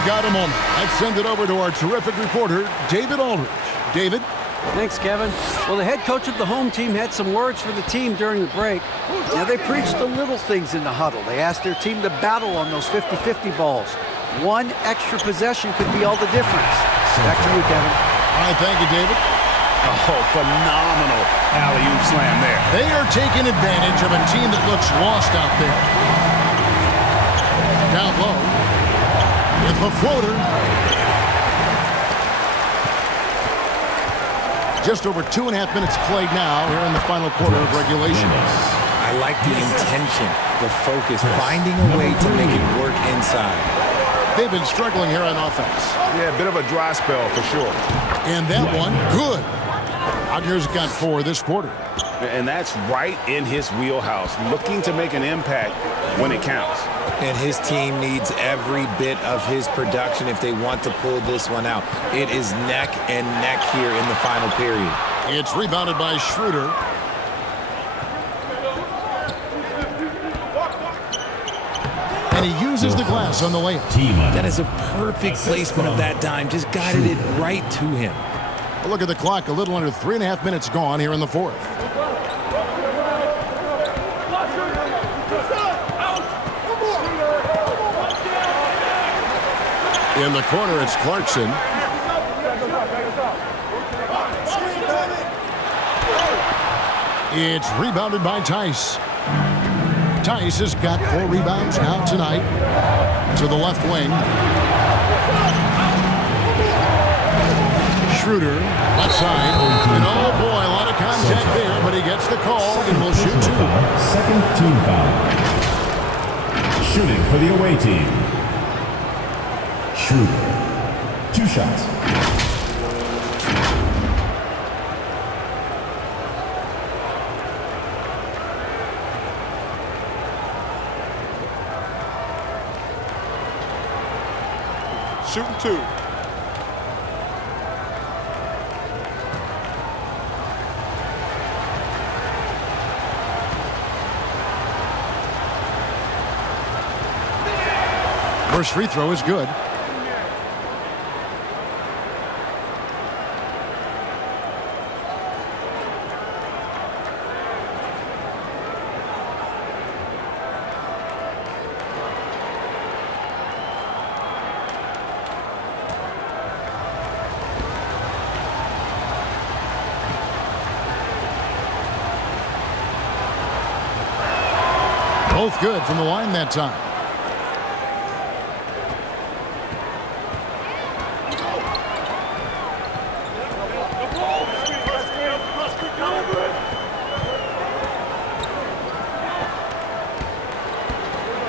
we've got a moment. Let's send it over to our terrific reporter, David Aldridge. David? Thanks, Kevin. Well, the head coach of the home team had some words for the team during the break. Now, they preached the little things in the huddle. They asked their team to battle on those 50-50 balls. One extra possession could be all the difference. Back to you, Kevin. All right, thank you, David. Oh, phenomenal alley-oop slam there. They are taking advantage of a team that looks lost out there. Down low. With the floater. Just over 2.5 minutes played now here in the final quarter of regulation. I like the intention, the focus, finding a way to make it work inside. They've been struggling here on offense. Yeah, a bit of a dry spell for sure. And that one, good. Wagner's got 4 this quarter. And that's right in his wheelhouse, looking to make an impact when it counts. And his team needs every bit of his production if they want to pull this one out. It is neck and neck here in the final period. It's rebounded by Schroeder. And he uses the glass on the layup. That is a perfect placement of that dime. Just guided it right to him. Look at the clock. A little under 3.5 minutes gone here in the fourth. In the corner, it's Clarkson. It's rebounded by Tice. Tice has got 4 rebounds now tonight. To the left wing. Schroeder, left side. And oh boy, a lot of contact there, but he gets the call and will shoot 2. Second team foul. Shooting for the away team. Schroeder. 2 shots. Shooting 2. First free throw is good. Both good from the line that time.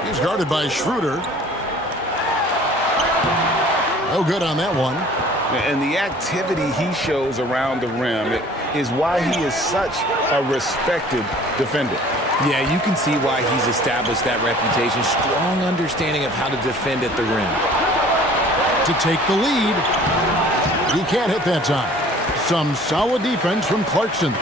He's guarded by Schroeder. No good on that one. And the activity he shows around the rim is why he is such a respected defender. Yeah, you can see why he's established that reputation. Strong understanding of how to defend at the rim. To take the lead. He can't hit that time. Some solid defense from Clarkson.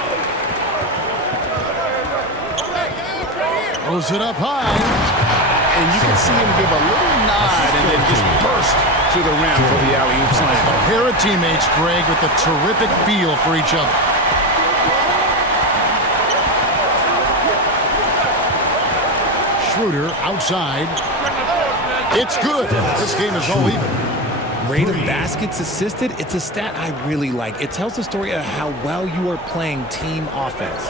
Throws it up high. And you can see him give a little nod and then just burst to the rim for the alley-oop slam. A pair of teammates, Greg, with a terrific feel for each other. Schroeder outside. It's good. This game is all even. Rate of baskets assisted, it's a stat I really like. It tells the story of how well you are playing team offense.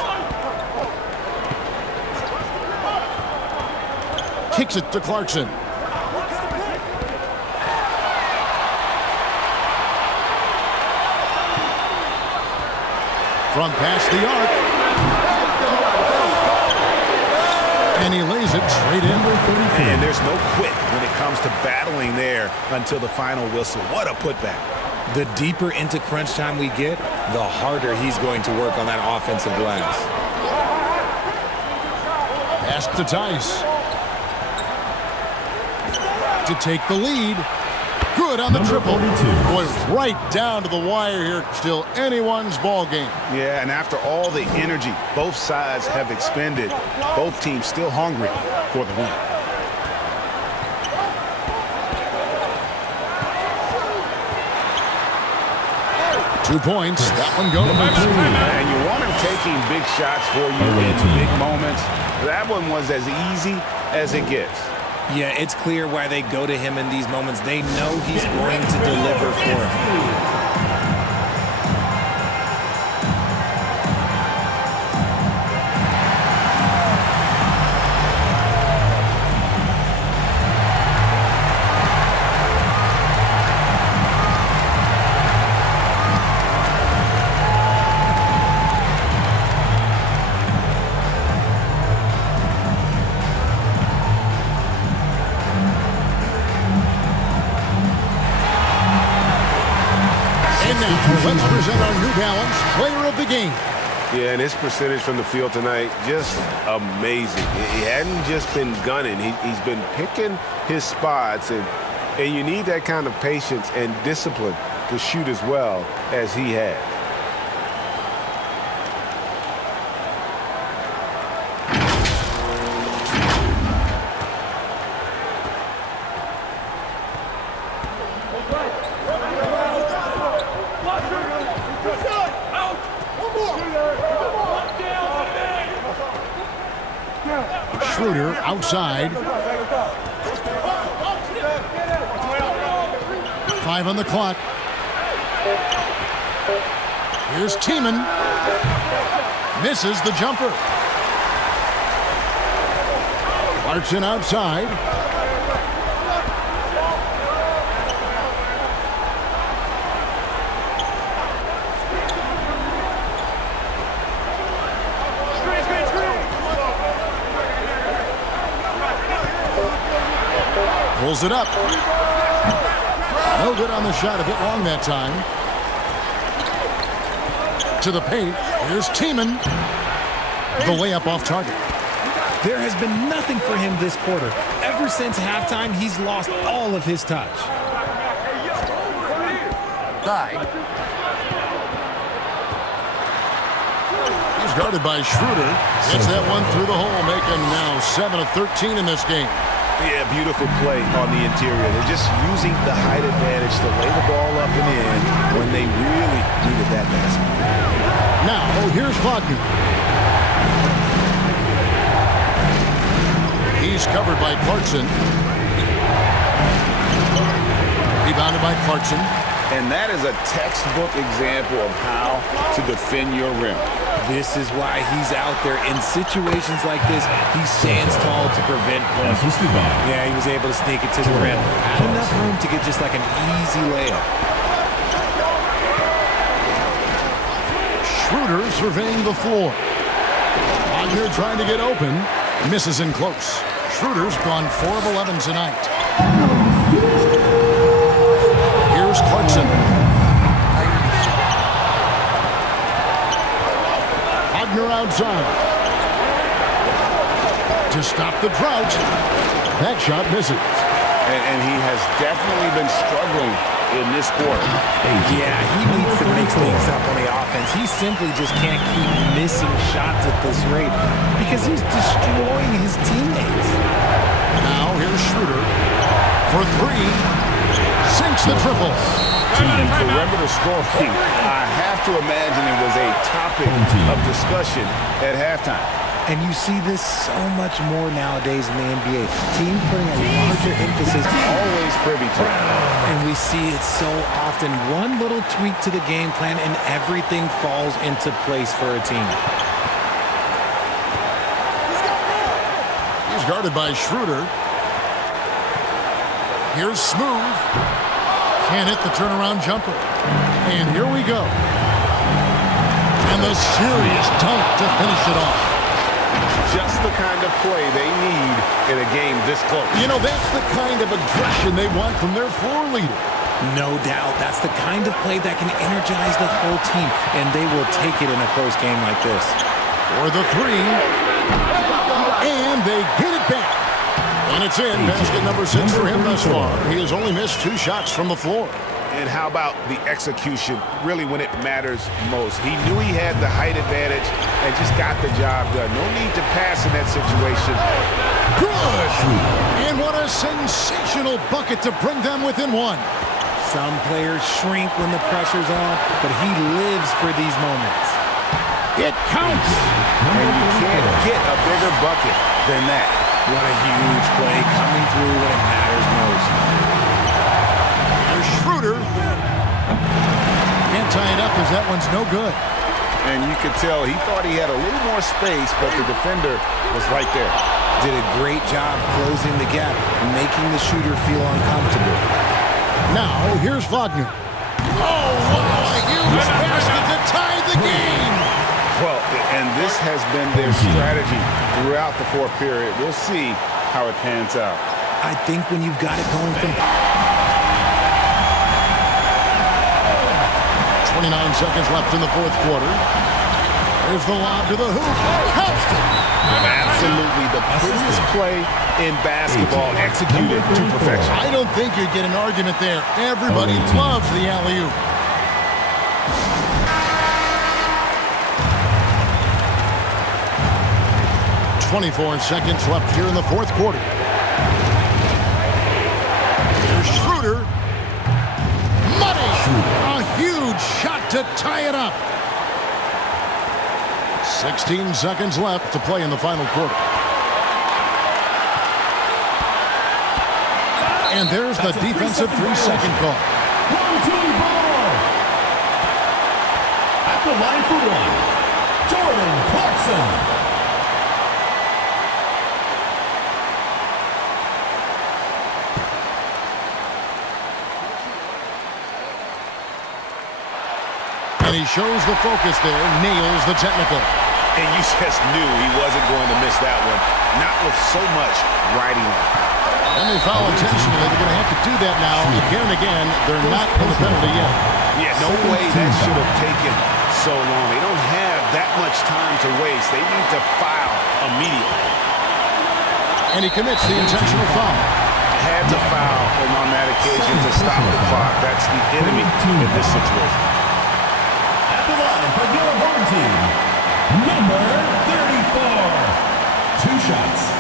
Kicks it to Clarkson. From past the arc. And he lays it straight in. And there's no quit when it comes to battling there until the final whistle. What a putback. The deeper into crunch time we get, the harder he's going to work on that offensive glass. Pass to Tice. To take the lead. Good on the triple. Boy, right down to the wire here. Still anyone's ball game. Yeah, and after all the energy both sides have expended, both teams still hungry for the win. 2 points. That one goes. And you want him taking big shots for you in big moments. That one was as easy as it gets. Yeah, it's clear why they go to him in these moments. They know he's going to deliver for them. Let's present our New Balance Player of the Game. Yeah, and his percentage from the field tonight, just amazing. He hadn't just been gunning. He's been picking his spots, and you need that kind of patience and discipline to shoot as well as he had. Schroeder outside. 5 on the clock. Here's Tiemann. Misses the jumper. Clarkson outside. Pulls it up. No good on the shot. A bit long that time. To the paint. Here's Tiemann. The layup off target. There has been nothing for him this quarter. Ever since halftime, he's lost all of his touch. He's guarded by Schroeder. Gets that one through the hole, making now 7 of 13 in this game. Yeah, beautiful play on the interior. They're just using the height advantage to lay the ball up and in when they really needed that basket. Now, here's Wagner. He's covered by Clarkson. Rebounded by Clarkson. And that is a textbook example of how to defend your rim. This is why he's out there in situations like this. He stands tall to prevent points. Yeah, he was able to sneak it to the rim. Had enough room to get just like an easy layup. Schroeder surveying the floor. Wagner trying to get open. Misses in close. Schroeder's gone 4 of 11 tonight. Here's Clarkson. Wagner outside. To stop the drought. That shot misses. And he has definitely been struggling in this quarter. Yeah, he needs to mix things up on the offense. He simply just can't keep missing shots at this rate because he's destroying his teammates. Now here's Schroeder for 3. Sinks the triple. And perimeter scoring, I have to imagine it was a topic of discussion at halftime. And you see this so much more nowadays in the NBA. Teams putting a larger emphasis. Always privy to it. And we see it so often. One little tweak to the game plan and everything falls into place for a team. He's guarded by Schroeder. Here's Smooth. Can't hit the turnaround jumper. And here we go. And the serious dunk to finish it off. Just the kind of play they need in a game this close. You know, that's the kind of aggression they want from their floor leader. No doubt. That's the kind of play that can energize the whole team, and they will take it in a close game like this. For the 3. And they get it back. And it's in. Basket number 6 for him thus far. He has only missed 2 shots from the floor. And how about the execution, really when it matters most? He knew he had the height advantage and just got the job done. No need to pass in that situation. Good! And what a sensational bucket to bring them within 1. Some players shrink when the pressure's on, but he lives for these moments. It counts! And you can't get a bigger bucket than that. What a huge play coming through when it matters most. There's Schroeder. Can't tie it up because that one's no good. And you could tell he thought he had a little more space, but the defender was right there. Did a great job closing the gap, making the shooter feel uncomfortable. Now, here's Wagner. Oh, wow, a huge basket to tie the game. Well, and this has been their strategy throughout the fourth period. We'll see how it pans out. I think when you've got it going from 29 seconds left in the fourth quarter. There's the lob to the hoop. Counts it. Absolutely the prettiest play in basketball, executed to perfection. I don't think you'd get an argument there. Everybody loves the alley-oop. .24 seconds left here in the fourth quarter. Here's Schroeder. Money! A huge shot to tie it up. 16 seconds left to play in the final quarter. And there's the defensive 3-second call. One-team ball. At the line for one, Jordan Clarkson. And he shows the focus there, nails the technical. And you just knew he wasn't going to miss that one, not with so much riding on. And they foul intentionally. They're going to have to do that now. Again and again, they're not in the penalty yet. Yeah, no way that should have taken so long. They don't have that much time to waste. They need to foul immediately. And he commits the intentional foul. Had to foul him on that occasion to stop the clock. That's the enemy in this situation. At the line for your home team, number 34. 2 shots.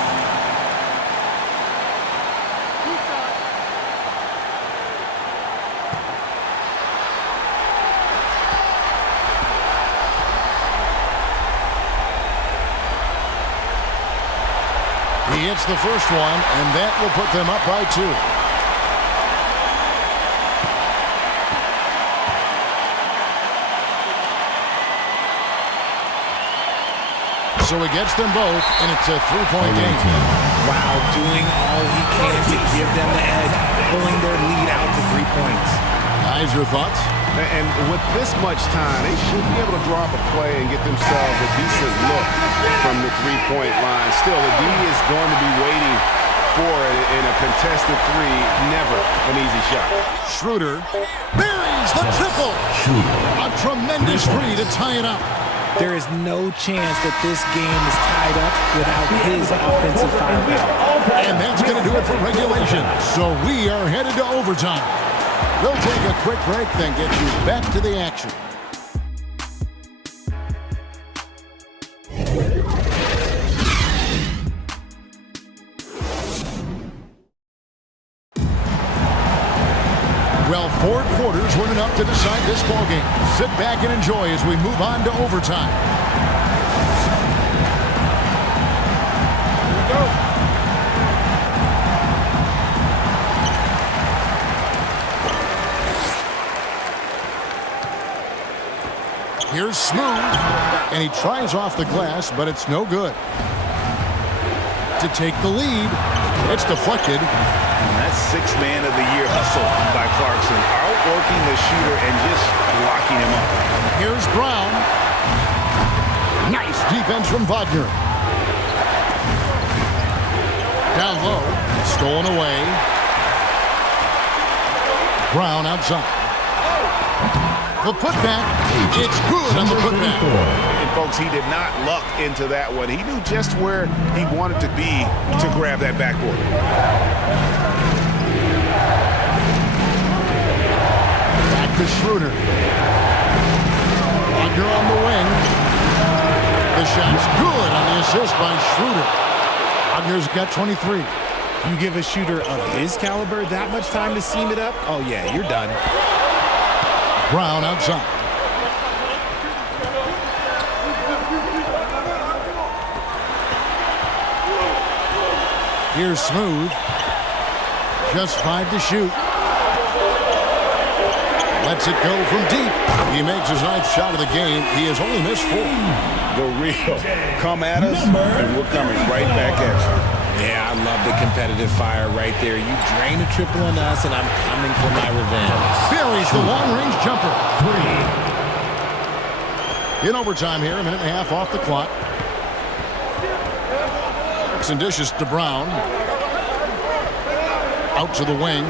He hits the first one, and that will put them up by 2. So he gets them both, and it's a 3-point game. Wow, doing all he can to give them the edge, pulling their lead out to 3 points. Guys, your thoughts? And with this much time, they should be able to drop a play and get themselves a decent look from the 3-point line. Still, the D is going to be waiting for it in a contested 3. Never an easy shot. Schroeder buries the triple. A tremendous 3 to tie it up. There is no chance that this game is tied up without his offensive firepower. And that's going to do it for regulation. So we are headed to overtime. We'll take a quick break, then get you back to the action. Well, 4 quarters weren't enough to decide this ballgame. Sit back and enjoy as we move on to overtime. Here we go. Here's Smooth, and he tries off the glass, but it's no good. To take the lead, it's deflected. And that's 6th man of the year hustle by Clarkson, outworking the shooter and just locking him up. Here's Brown. Nice defense from Wagner. Down low, stolen away. Brown outside. The putback, it's good on the putback. And folks, he did not luck into that one. He knew just where he wanted to be to grab that backboard. Back to Schroeder. Wagner on the wing. The shot's good on the assist by Schroeder. Wagner's got 23. You give a shooter of his caliber that much time to seam it up, oh yeah, you're done. Brown outside. Here's Smooth. Just 5 to shoot. Lets it go from deep. He makes his 9th shot of the game. He has only missed 4. The real come at us, and we're coming right back at you. Yeah, I love the competitive fire right there. You drain a triple on us, and I'm coming for my revenge. Buries the long-range jumper. 3. In overtime here, 1.5 minutes off the clock. And dishes to Brown. Out to the wing.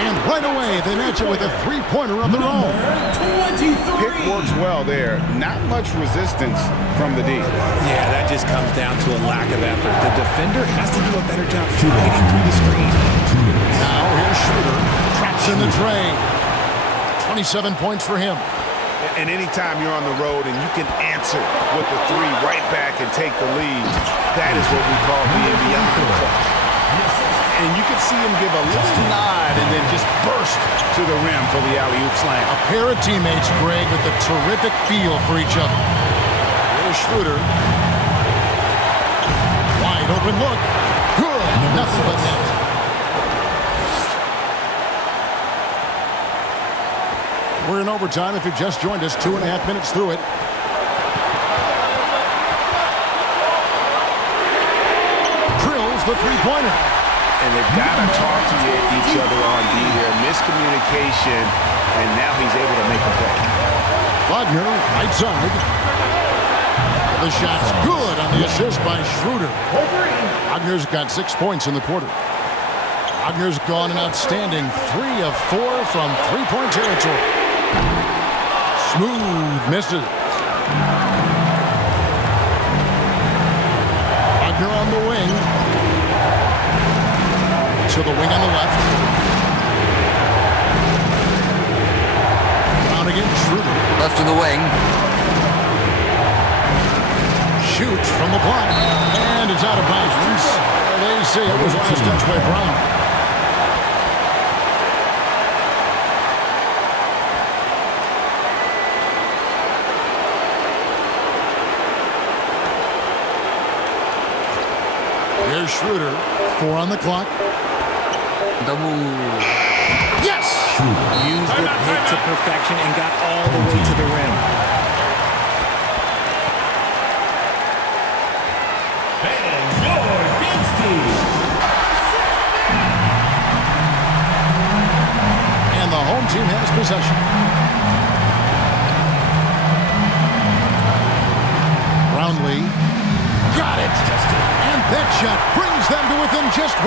And right away, they match it with a 3-pointer of their own. Pick works well there. Not much resistance from the D. Yeah, that just comes down to a lack of effort. The defender has to do a better job fighting through the screen. Now here's Schroeder. Traps in the tray. 27 points for him. And anytime you're on the road and you can answer with the 3 right back and take the lead, that is what we call being beyond the clutch. And you can see him give a little nod and then just burst to the rim for the alley-oop slam. A pair of teammates, Greg, with a terrific feel for each other. Here's Schroeder. Wide open look. Good. Nothing but net. We're in overtime. If you just joined us, 2.5 minutes through it. Drills the 3-pointer. And they've got to talk to each other on D here. Miscommunication, and now he's able to make a play. Wagner, right side. The shot's good on the assist by Schroeder. Wagner's got 6 points in the quarter. Wagner's gone an outstanding 3 of 4 from 3-point territory. Smooth misses. Wagner on the wing. To the wing on the left. Brown again, Schroeder. Left to the wing. Shoots from the block. And it's out of bounds. They say it was last touch by Brown. Here's Schroeder. 4 on the clock. Yes! Used the hit to perfection and got all the way to the rim. And the home team has possession. Brownlee. Got it! And that shot brings them to within just 1.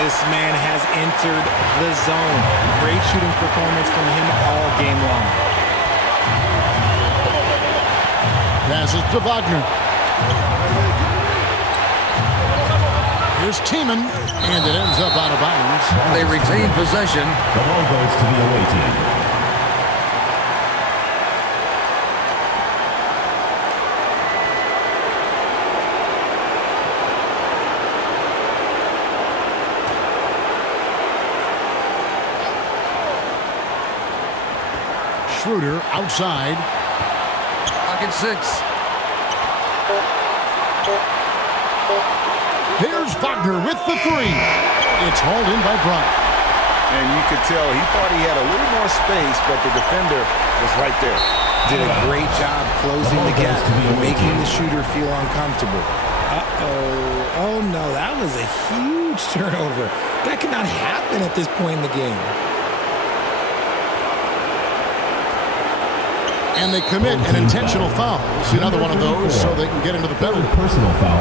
This man has entered the zone. Great shooting performance from him all game long. Passes to Wagner. Here's Tiemann, and it ends up out of bounds. They retain possession. The ball goes to the away team. Schroeder outside. Pocket 6. There's Wagner with the 3. It's hauled in by Brown. And you could tell he thought he had a little more space, but the defender was right there. Did a great job closing the gap, making the shooter feel uncomfortable. Uh-oh. Oh, no, that was a huge turnover. That could not happen at this point in the game. And they commit an intentional foul. See another one of those so they can get into the penalty. Personal foul.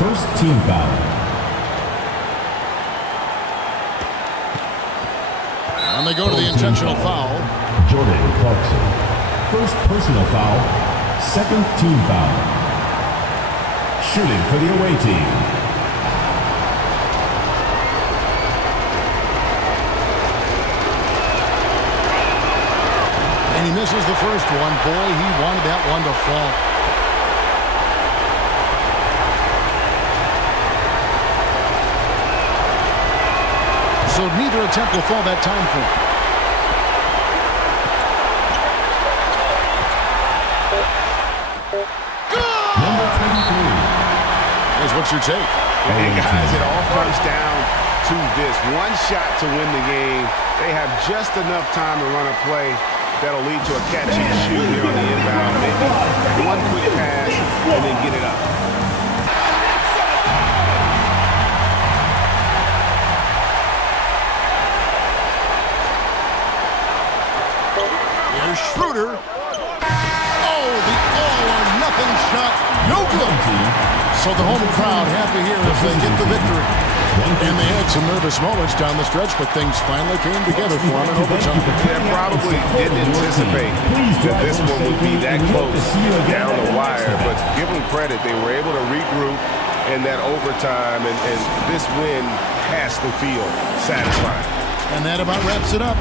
First team foul. And they go to the intentional foul. Jordan Clarkson. First personal foul. Second team foul. Shooting for the away team. And he misses the first one. Boy, he wanted that one to fall. So neither attempt will fall that time for him. Here's what's your take? And guys, it all comes down to this. One shot to win the game. They have just enough time to run a play that'll lead to a catch and shoot here on the inbound. Maybe one quick pass and then get it up. Here's Schroeder. Oh, the all-or-nothing shot. No good. So the home crowd happy here as they get the victory. And they had some nervous moments down the stretch, but things finally came together for them in overtime. They probably didn't anticipate that this one would be that close down the wire, but give them credit. They were able to regroup in that overtime, and this win has to feel satisfying. And that about wraps it up.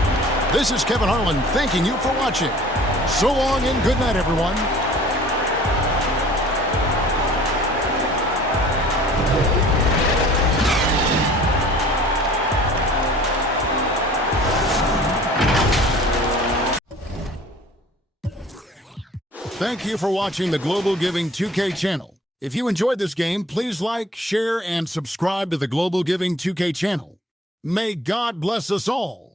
This is Kevin Harlan thanking you for watching. So long and good night, everyone. Thank you for watching the Global Giving 2K channel. If you enjoyed this game, please like, share, and subscribe to the Global Giving 2K channel. May God bless us all.